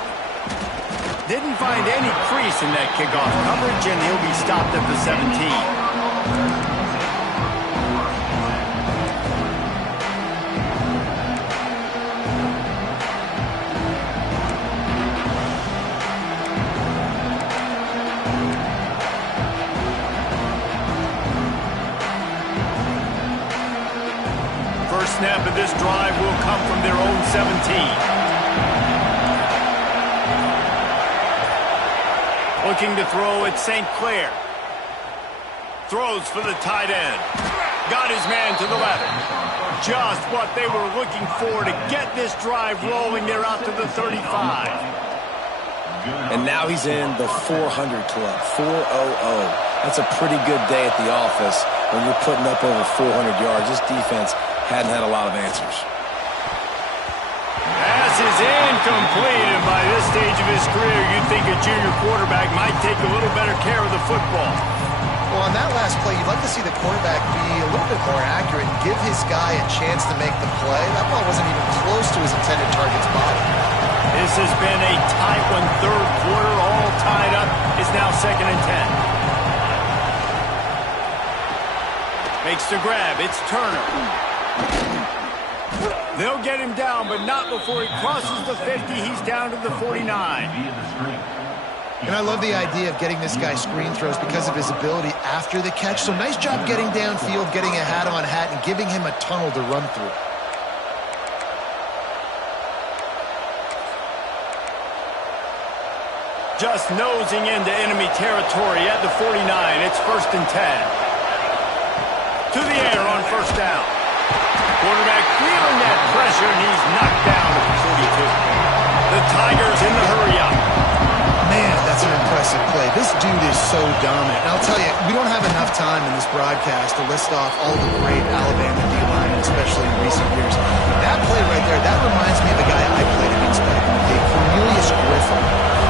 Didn't find any crease in that kickoff coverage, and he'll be stopped at the 17. First snap of this drive will come from their own 17. Looking to throw at St. Clair. Throws for the tight end. Got his man to the left. Just what they were looking for to get this drive rolling. They're out to the 35. And now he's in the 400 club, 400. That's a pretty good day at the office when you're putting up over 400 yards. This defense hadn't had a lot of answers. Pass is incomplete, and by this stage of his career, you'd think a junior quarterback might take a little better care of the football. Well, on that last play, you'd like to see the quarterback be a little bit more accurate and give his guy a chance to make the play. That ball wasn't even close to his intended target's body. This has been a tight one. Third quarter, all tied up. It's now 2nd and 10. Makes the grab. It's Turner. They'll get him down, but not before he crosses the 50. He's down to the 49. And I love the idea of getting this guy screen throws because of his ability after the catch. So nice job getting downfield, getting a hat-on-hat, and giving him a tunnel to run through. Just nosing into enemy territory at the 49. It's 1st and 10. To the air on 1st down. Quarterback feeling that pressure, and he's knocked down at the 42. The Tigers in the hurry-up. Man, that's an impressive play. This dude is so dominant. And I'll tell you, we don't have enough time in this broadcast to list off all the great Alabama D-line, especially in recent years. That play right there, that reminds me of a guy I played against back in the day, Cornelius Griffin,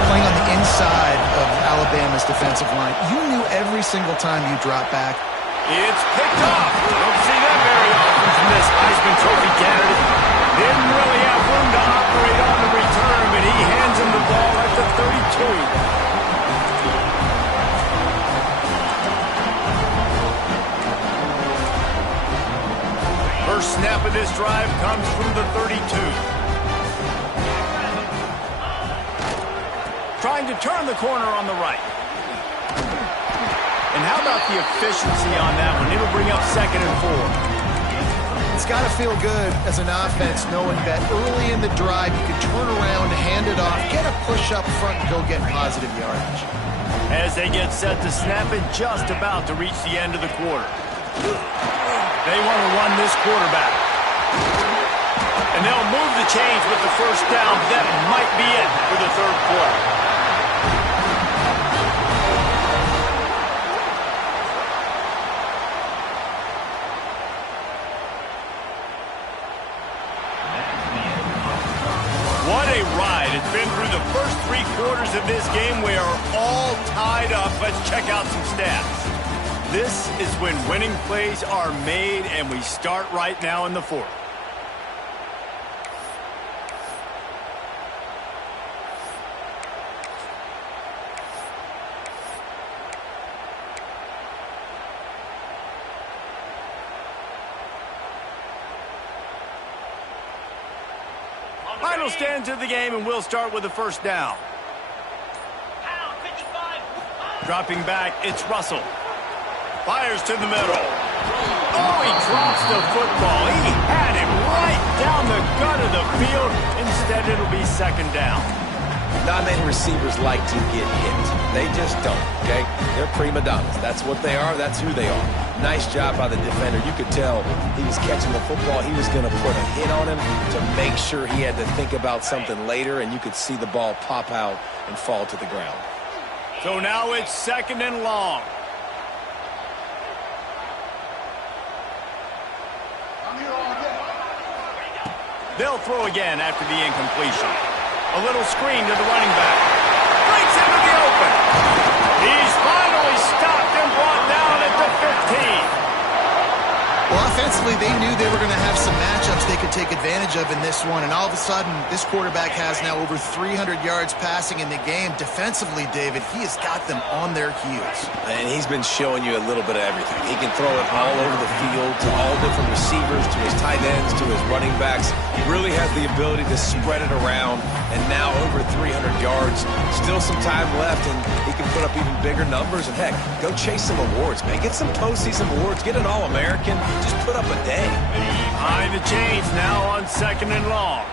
playing on the inside of Alabama's defensive line. You knew every single time you dropped back. It's picked off. Don't see that very often from this Heisman Trophy candidate. Didn't really have room to operate on the return, but he hands him the ball at the 32. First snap of this drive comes from the 32. Trying to turn the corner on the right. And how about the efficiency on that one? It'll bring up 2nd and 4. It's got to feel good as an offense knowing that early in the drive you can turn around, hand it off, get a push up front, and go get positive yardage. As they get set to snap it, just about to reach the end of the quarter. They want to run this quarterback. And they'll move the chains with the 1st down. That might be it for the 3rd quarter. What a ride. It's been through the first 3 quarters of this game. We are all tied up. Let's check out some stats. This is when winning plays are made, and we start right now in the 4th. Final stands of the game, and we'll start with the 1st down. Dropping back, it's Russell. Fires to the middle. Oh, he drops the football. He had him right down the gut of the field. Instead, it'll be 2nd down. Non-native receivers like to get hit. They just don't, okay? They're prima donnas. That's what they are. That's who they are. Nice job by the defender. You could tell he was catching the football. He was going to put a hit on him to make sure he had to think about something later, and you could see the ball pop out and fall to the ground. So now it's 2nd and long. They'll throw again after the incompletion. A little screen to the running back. Breaks into the open. He's finally stopped and brought down at the 15. Well, offensively, they knew they were going to have some matchups they could take advantage of in this one, and all of a sudden, this quarterback has now over 300 yards passing in the game. Defensively, David, he has got them on their heels. And he's been showing you a little bit of everything. He can throw it all over the field to all different receivers, to his tight ends, to his running backs. He really has the ability to spread it around, and now over 300 yards. Still some time left, and he can put up even bigger numbers. And, heck, go chase some awards, man. Get some postseason awards. Get an All-American. Just put up a day. Behind the chains now on 2nd and long.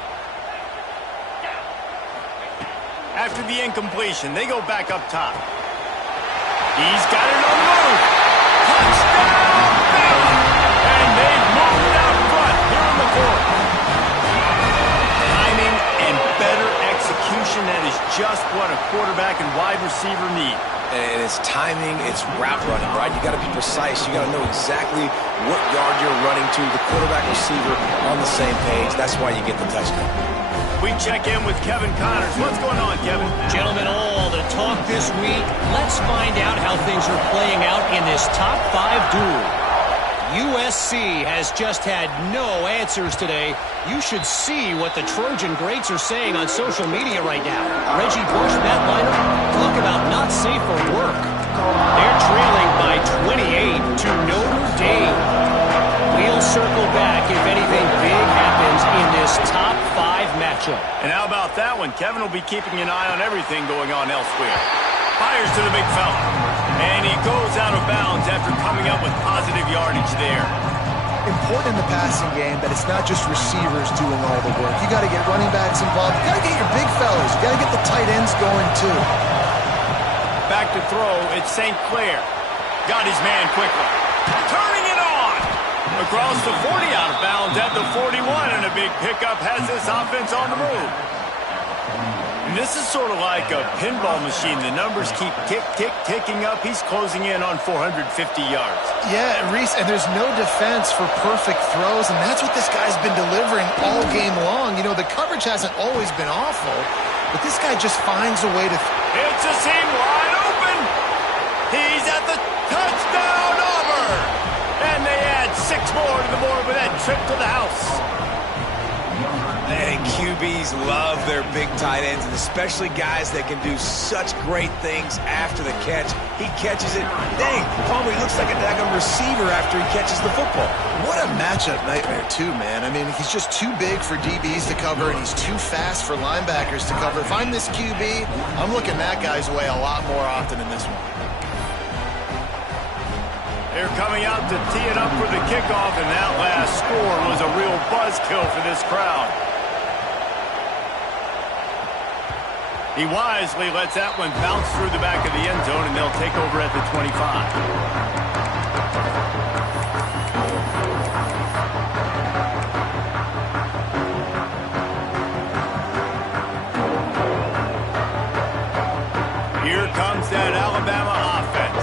After the incompletion, they go back up top. He's got it on the move. Touchdown, Bama! And they've moved out front here in the 4th. Timing and better execution, that is just what a quarterback and wide receiver need. And it's timing, it's route running, right? You got to be precise. You got to know exactly what yard you're running to. The quarterback receiver on the same page. That's why you get the touchdown. We check in with Kevin Connors. What's going on, Kevin? Gentlemen, all the talk this week. Let's find out how things are playing out in this top 5 duel. USC has just had no answers today. You should see what the Trojan greats are saying on social media right now. Reggie Bush, Matt Leinart, talk about not safe for work. They're trailing by 28 to Notre Dame. We'll circle back if anything big happens in this top 5 matchup. And how about that one? Kevin will be keeping an eye on everything going on elsewhere. Fires to the big fella. And he goes out of bounds after coming up with positive yardage there. Important in the passing game that it's not just receivers doing all the work. You got to get running backs involved. You got to get your big fellas. You got to get the tight ends going too. Back to throw, it's St. Clair. Got his man quickly. Turning it on. Across the 40, out of bounds at the 41, and a big pickup has this offense on the move. And this is sort of like a pinball machine. The numbers keep ticking up. He's closing in on 450 yards. Yeah, Reese, and there's no defense for perfect throws, and that's what this guy's been delivering all game long. You know, the coverage hasn't always been awful, but this guy just finds a way to... It's a seam wide open. He's at the touchdown, Auburn. And they add 6 more to the board with that trip to the house. And QBs love their big tight ends, and especially guys that can do such great things after the catch. He catches it. Dang, Palmer, he looks like a daggone receiver after he catches the football. What a matchup nightmare, too, man. I mean, he's just too big for DBs to cover, and he's too fast for linebackers to cover. If I'm this QB, I'm looking that guy's way a lot more often in this one. They're coming out to tee it up for the kickoff, and that last score was a real buzzkill for this crowd. He wisely lets that one bounce through the back of the end zone, and they'll take over at the 25. Here comes that Alabama offense.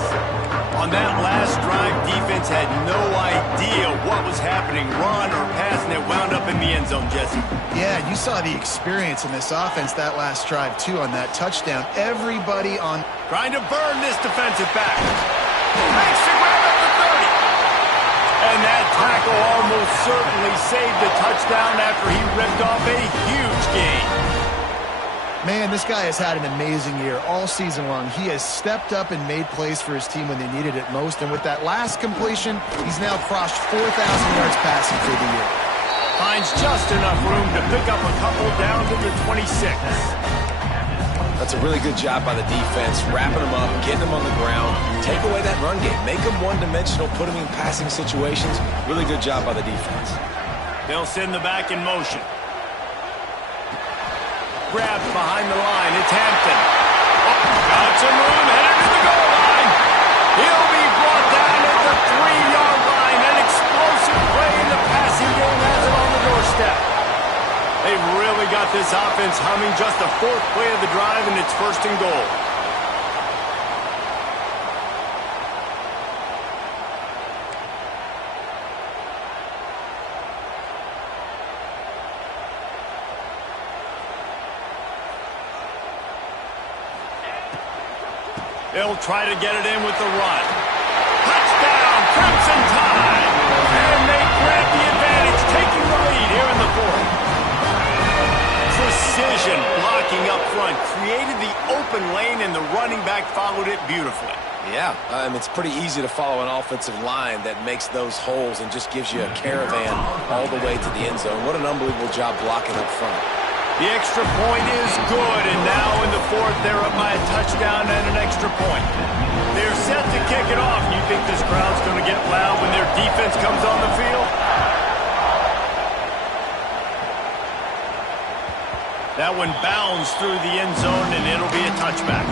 On that last drive, defense had no idea what was happening, run or pass, and it wound up in the end zone, Jesse. Yeah, you saw the experience in this offense that last drive, too, on that touchdown. Everybody on... Trying to burn this defensive back. Makes the grab at the 30. And that tackle almost certainly saved the touchdown after he ripped off a huge gain. Man, this guy has had an amazing year all season long. He has stepped up and made plays for his team when they needed it most. And with that last completion, he's now crossed 4,000 yards passing for the year. Finds just enough room to pick up a couple down to the 26. That's a really good job by the defense, wrapping them up, getting them on the ground, take away that run game, make them one-dimensional, put them in passing situations. Really good job by the defense. They'll send the back in motion. grabs behind the line. It's Hampton. Got some room, headed to the goal line. He'll be brought down at the 3-yard line. An explosive play in the passing game has it on the doorstep. They've really got this offense humming. Just the 4th play of the drive, and it's 1st and goal. They'll try to get it in with the run. Touchdown, Crimson Tide! And they grab the advantage, taking the lead here in the 4th. Precision blocking up front, created the open lane, and the running back followed it beautifully. Yeah, it's pretty easy to follow an offensive line that makes those holes and just gives you a caravan all the way to the end zone. What an unbelievable job blocking up front. The extra point is good, and now in the 4th, they're up by a touchdown and an extra point. They're set to kick it off. You think this crowd's going to get loud when their defense comes on the field? That one bounds through the end zone, and it'll be a touchback.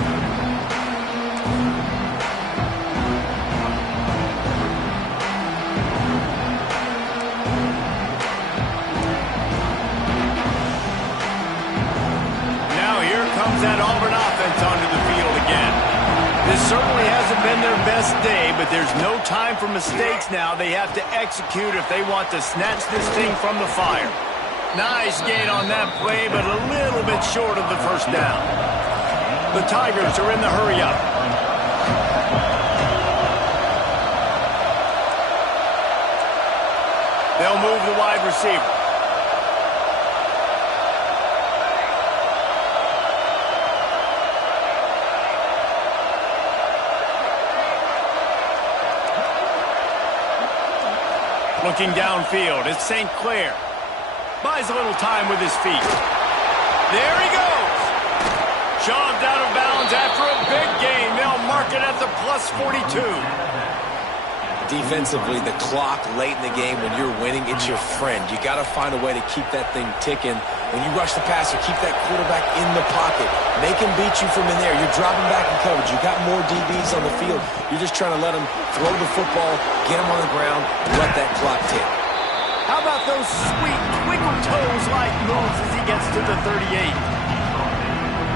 That Auburn offense onto the field again. This certainly hasn't been their best day, but there's no time for mistakes now. They have to execute if they want to snatch this thing from the fire. Nice gain on that play, but a little bit short of the 1st down. The Tigers are in the hurry-up. They'll move the wide receiver. Looking downfield, it's St. Clair. Buys a little time with his feet. There he goes. Shoved out of bounds after a big gain. They'll mark it at the +42. Defensively, the clock late in the game when you're winning, it's your friend. You got to find a way to keep that thing ticking. When you rush the passer, keep that quarterback in the pocket. Make him beat you from in there. You're dropping back in coverage. You got more DBs on the field. You're just trying to let him throw the football, get him on the ground, and let that clock tick. How about those sweet twinkle toes-like moves as he gets to the 38?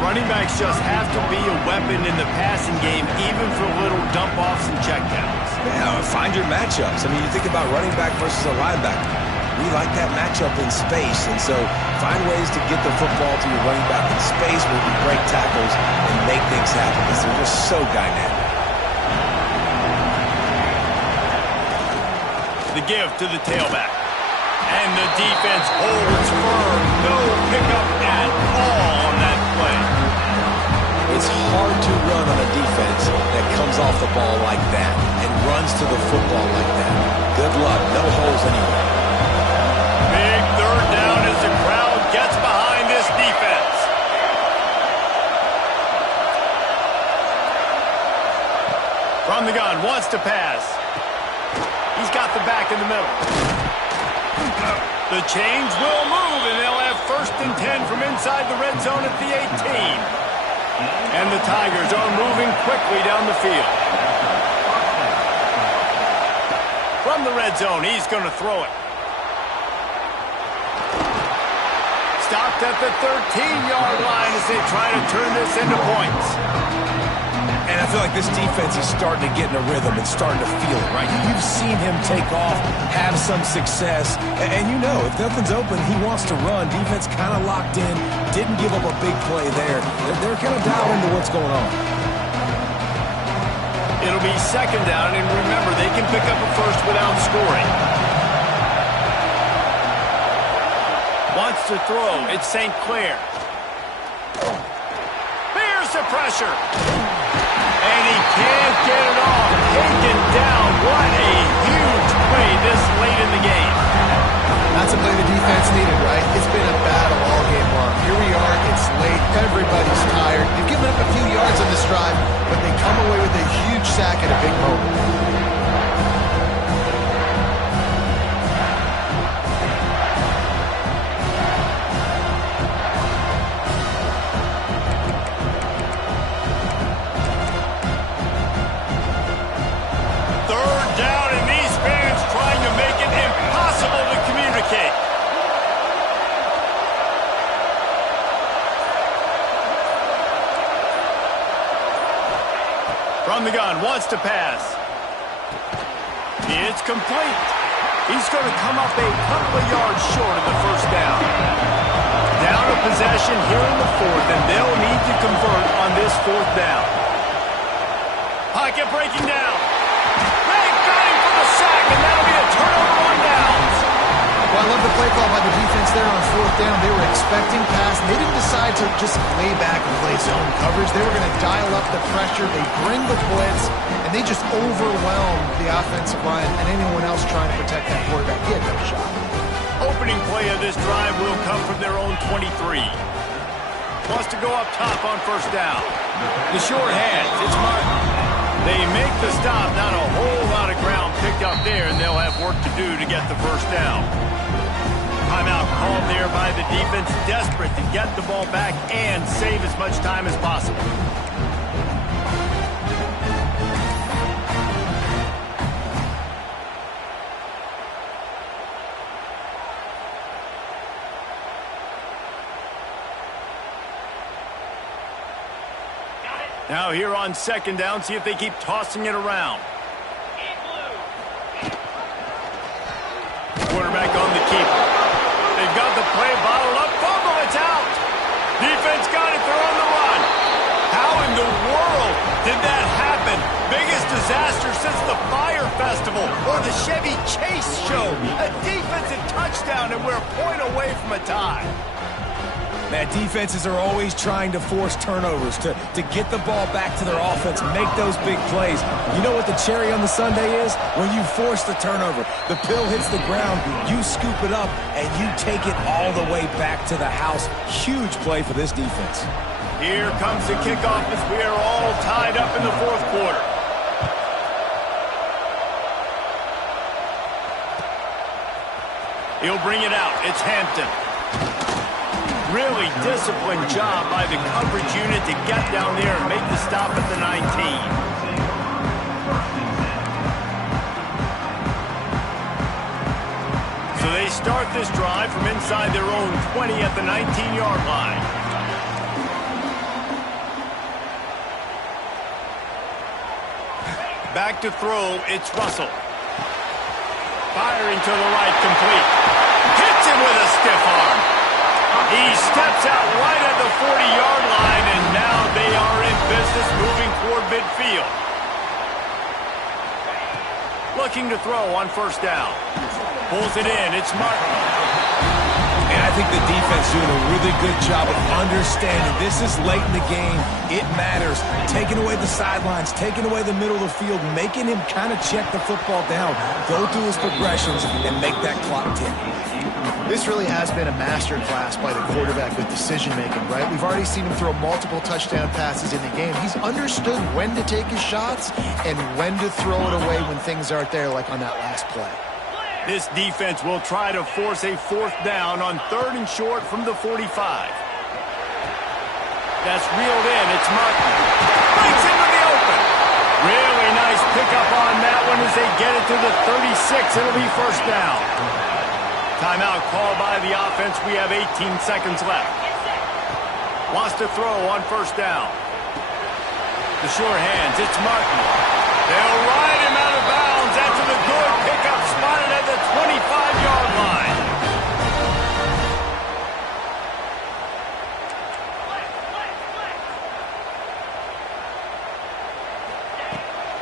Running backs just have to be a weapon in the passing game, even for little dump-offs and checkdowns. Yeah, find your matchups. I mean, you think about running back versus a linebacker. We like that matchup in space, and so find ways to get the football to your running back in space where you break tackles and make things happen because they're just so dynamic. The give to the tailback. And the defense holds firm. No pickup at all on that play. It's hard to run on a defense that comes off the ball like that and runs to the football like that. Good luck. No holes anywhere. Big 3rd down as the crowd gets behind this defense. From the gun, wants to pass. He's got the back in the middle. The chains will move, and they'll have 1st and 10 from inside the red zone at the 18. And the Tigers are moving quickly down the field. From the red zone, he's going to throw it. Stopped at the 13-yard line as they try to turn this into points. And I feel like this defense is starting to get in a rhythm and starting to feel it, right? You've seen him take off, have some success, and you know, if nothing's open, he wants to run. Defense kind of locked in, didn't give up a big play there. They're kind of dialed into what's going on. It'll be 2nd down, and remember, they can pick up a 1st without scoring. Wants to throw. It's St. Clair. Here's the pressure. And he can't get it off. Taken down. What a huge play this late in the game. That's a play the defense needed, right? It's been a battle all game long. Here we are. It's late. Everybody's tired. They've given up a few yards on this drive, but they come away with a huge sack at a big moment. From the gun, wants to pass. It's complete. He's going to come up a couple of yards short of the first down. Down a possession here in the fourth, and they'll need to convert on this fourth down. Pocket breaking down. They've got him for the sack, and that'll be a turnover on downs. Well, I love the play call by the defense there on fourth down. They were expecting pass, and they didn't decide to just lay back and play zone coverage. They were going to dial up the pressure. They bring the blitz, and they just overwhelm the offensive line and anyone else trying to protect that quarterback. He had no shot. Opening play of this drive will come from their own 23. Wants to go up top on first down. The short hands, it's Martin. They make the stop, not a whole lot of ground picked up there, and they'll have work to do to get the first down. Timeout called there by the defense, desperate to get the ball back and save as much time as possible. Now here on second down, see if they keep tossing it around. Quarterback on the keeper. They've got the play bottled up. Fumble, it's out. Defense got it. They're on the run. How in the world did that happen? Biggest disaster since the Fire Festival or the Chevy Chase show. A defensive touchdown, and we're a point away from a tie. Man, defenses are always trying to force turnovers to get the ball back to their offense and make those big plays. You know what the cherry on the sundae is? When you force the turnover, the pill hits the ground, you scoop it up, and you take it all the way back to the house. Huge play for this defense. Here comes the kickoff as we are all tied up in the fourth quarter. He'll bring it out. It's Hampton. Really disciplined job by the coverage unit to get down there and make the stop at the 19. So they start this drive from inside their own 20 at the 19-yard line. Back to throw, it's Russell. Firing to the right, complete. Hits him with a stiff arm. He steps out right at the 40-yard line, and now they are in business moving toward midfield. Looking to throw on first down. Pulls it in. It's Martin. And I think the defense doing a really good job of understanding this is late in the game. It matters. Taking away the sidelines, taking away the middle of the field, making him kind of check the football down, go through his progressions, and make that clock tick. This really has been a master class by the quarterback with decision-making, right? We've already seen him throw multiple touchdown passes in the game. He's understood when to take his shots and when to throw it away when things aren't there, like on that last play. This defense will try to force a fourth down on third and short from the 45. That's reeled in. It's Martin. Breaks into the open. Really nice pickup on that one as they get it to the 36. It'll be first down. Timeout called by the offense. We have 18 seconds left. Wants to throw on first down. The short hands. It's Martin. They'll ride him out of bounds after the good pickup spotted at the 25-yard line.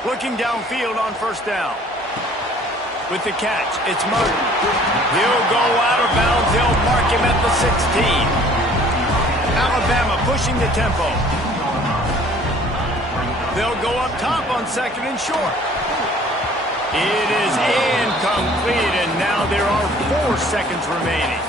Looking downfield on first down. With the catch, it's Martin. He'll go out of bounds. They'll mark him at the 16. Alabama pushing the tempo. They'll go up top on second and short. It is incomplete, and now there are 4 seconds remaining.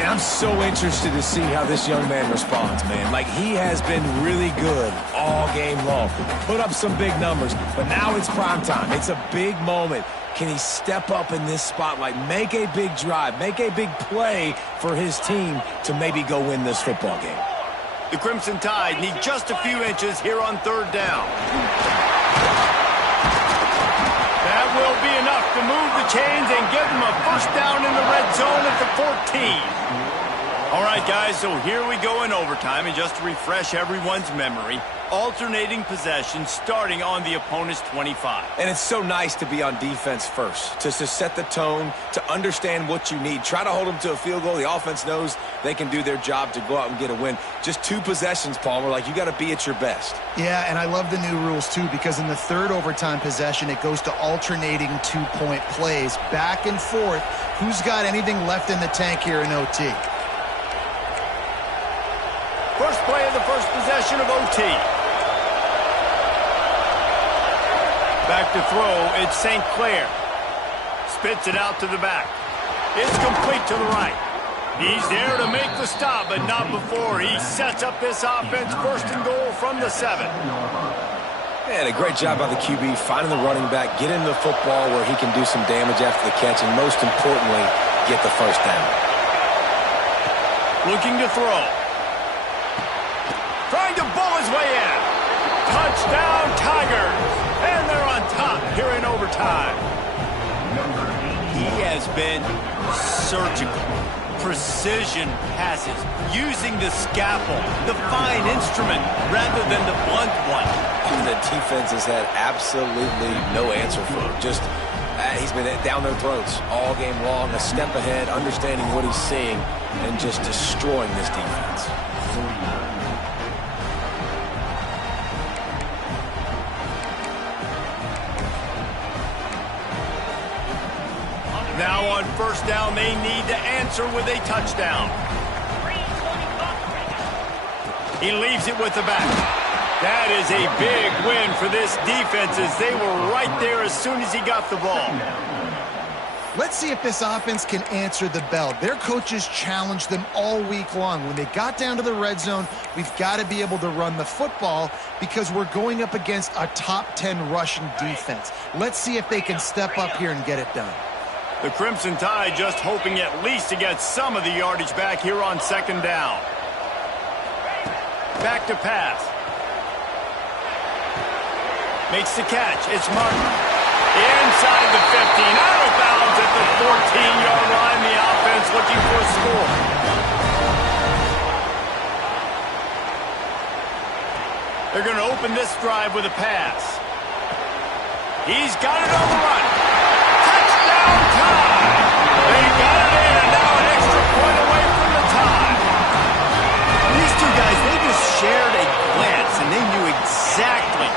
And I'm so interested to see how this young man responds, man. Like, he has been really good all game long. Put up some big numbers, but now it's prime time. It's a big moment. Can he step up in this spotlight, make a big drive, make a big play for his team to maybe go win this football game? The Crimson Tide need just a few inches here on third down. That will be enough to move the chains and give them a first down in the red zone at the 14. All right, guys, so here we go in overtime, and just to refresh everyone's memory, alternating possession starting on the opponent's 25. And it's so nice to be on defense first, to set the tone, to understand what you need. Try to hold them to a field goal. The offense knows they can do their job to go out and get a win. Just 2 possessions, Palmer, like you got to be at your best. Yeah, and I love the new rules, too, because in the third overtime possession, it goes to alternating 2-point plays, back and forth. Who's got anything left in the tank here in OT? First play of the first possession of OT. Back to throw, it's St. Clair. Spits it out to the back. It's complete to the right. He's there to make the stop, but not before he sets up this offense. First and goal from the 7. And a great job by the QB finding the running back, get him the football where he can do some damage after the catch, and most importantly, get the first down. Looking to throw. Trying to bull his way in. Touchdown, Tigers. And they're on top here in overtime. He has been surgical. Precision passes. Using the scalpel, the fine instrument, rather than the blunt one. The defense has had absolutely no answer for him. Just, he's been down their throats all game long. A step ahead, understanding what he's seeing, and just destroying this defense. Now on first down, they need to answer with a touchdown. He leaves it with the back. That is a big win for this defense as they were right there as soon as he got the ball. Let's see if this offense can answer the bell. Their coaches challenged them all week long. When they got down to the red zone, we've got to be able to run the football because we're going up against a top 10 rushing defense. Let's see if they can step up here and get it done. The Crimson Tide just hoping at least to get some of the yardage back here on second down. Back to pass. Makes the catch. It's Martin. Inside the 15. Out of bounds at the 14-yard line. The offense looking for a score. They're going to open this drive with a pass. He's got it on the run. Touchdown time. They got it in, and now an extra point away from the tie. These two guys, they just shared a glance, and they knew exactly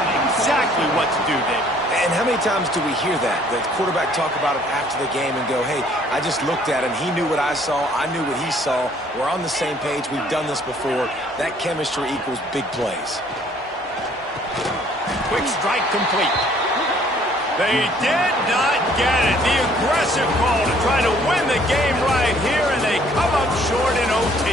what to do, David. And how many times do we hear that? The quarterback talk about it after the game and go, hey, I just looked at him. He knew what I saw. I knew what he saw. We're on the same page. We've done this before. That chemistry equals big plays. Quick strike complete. They did not get it. The aggressive call to try to win the game right here, and they come up short in OT.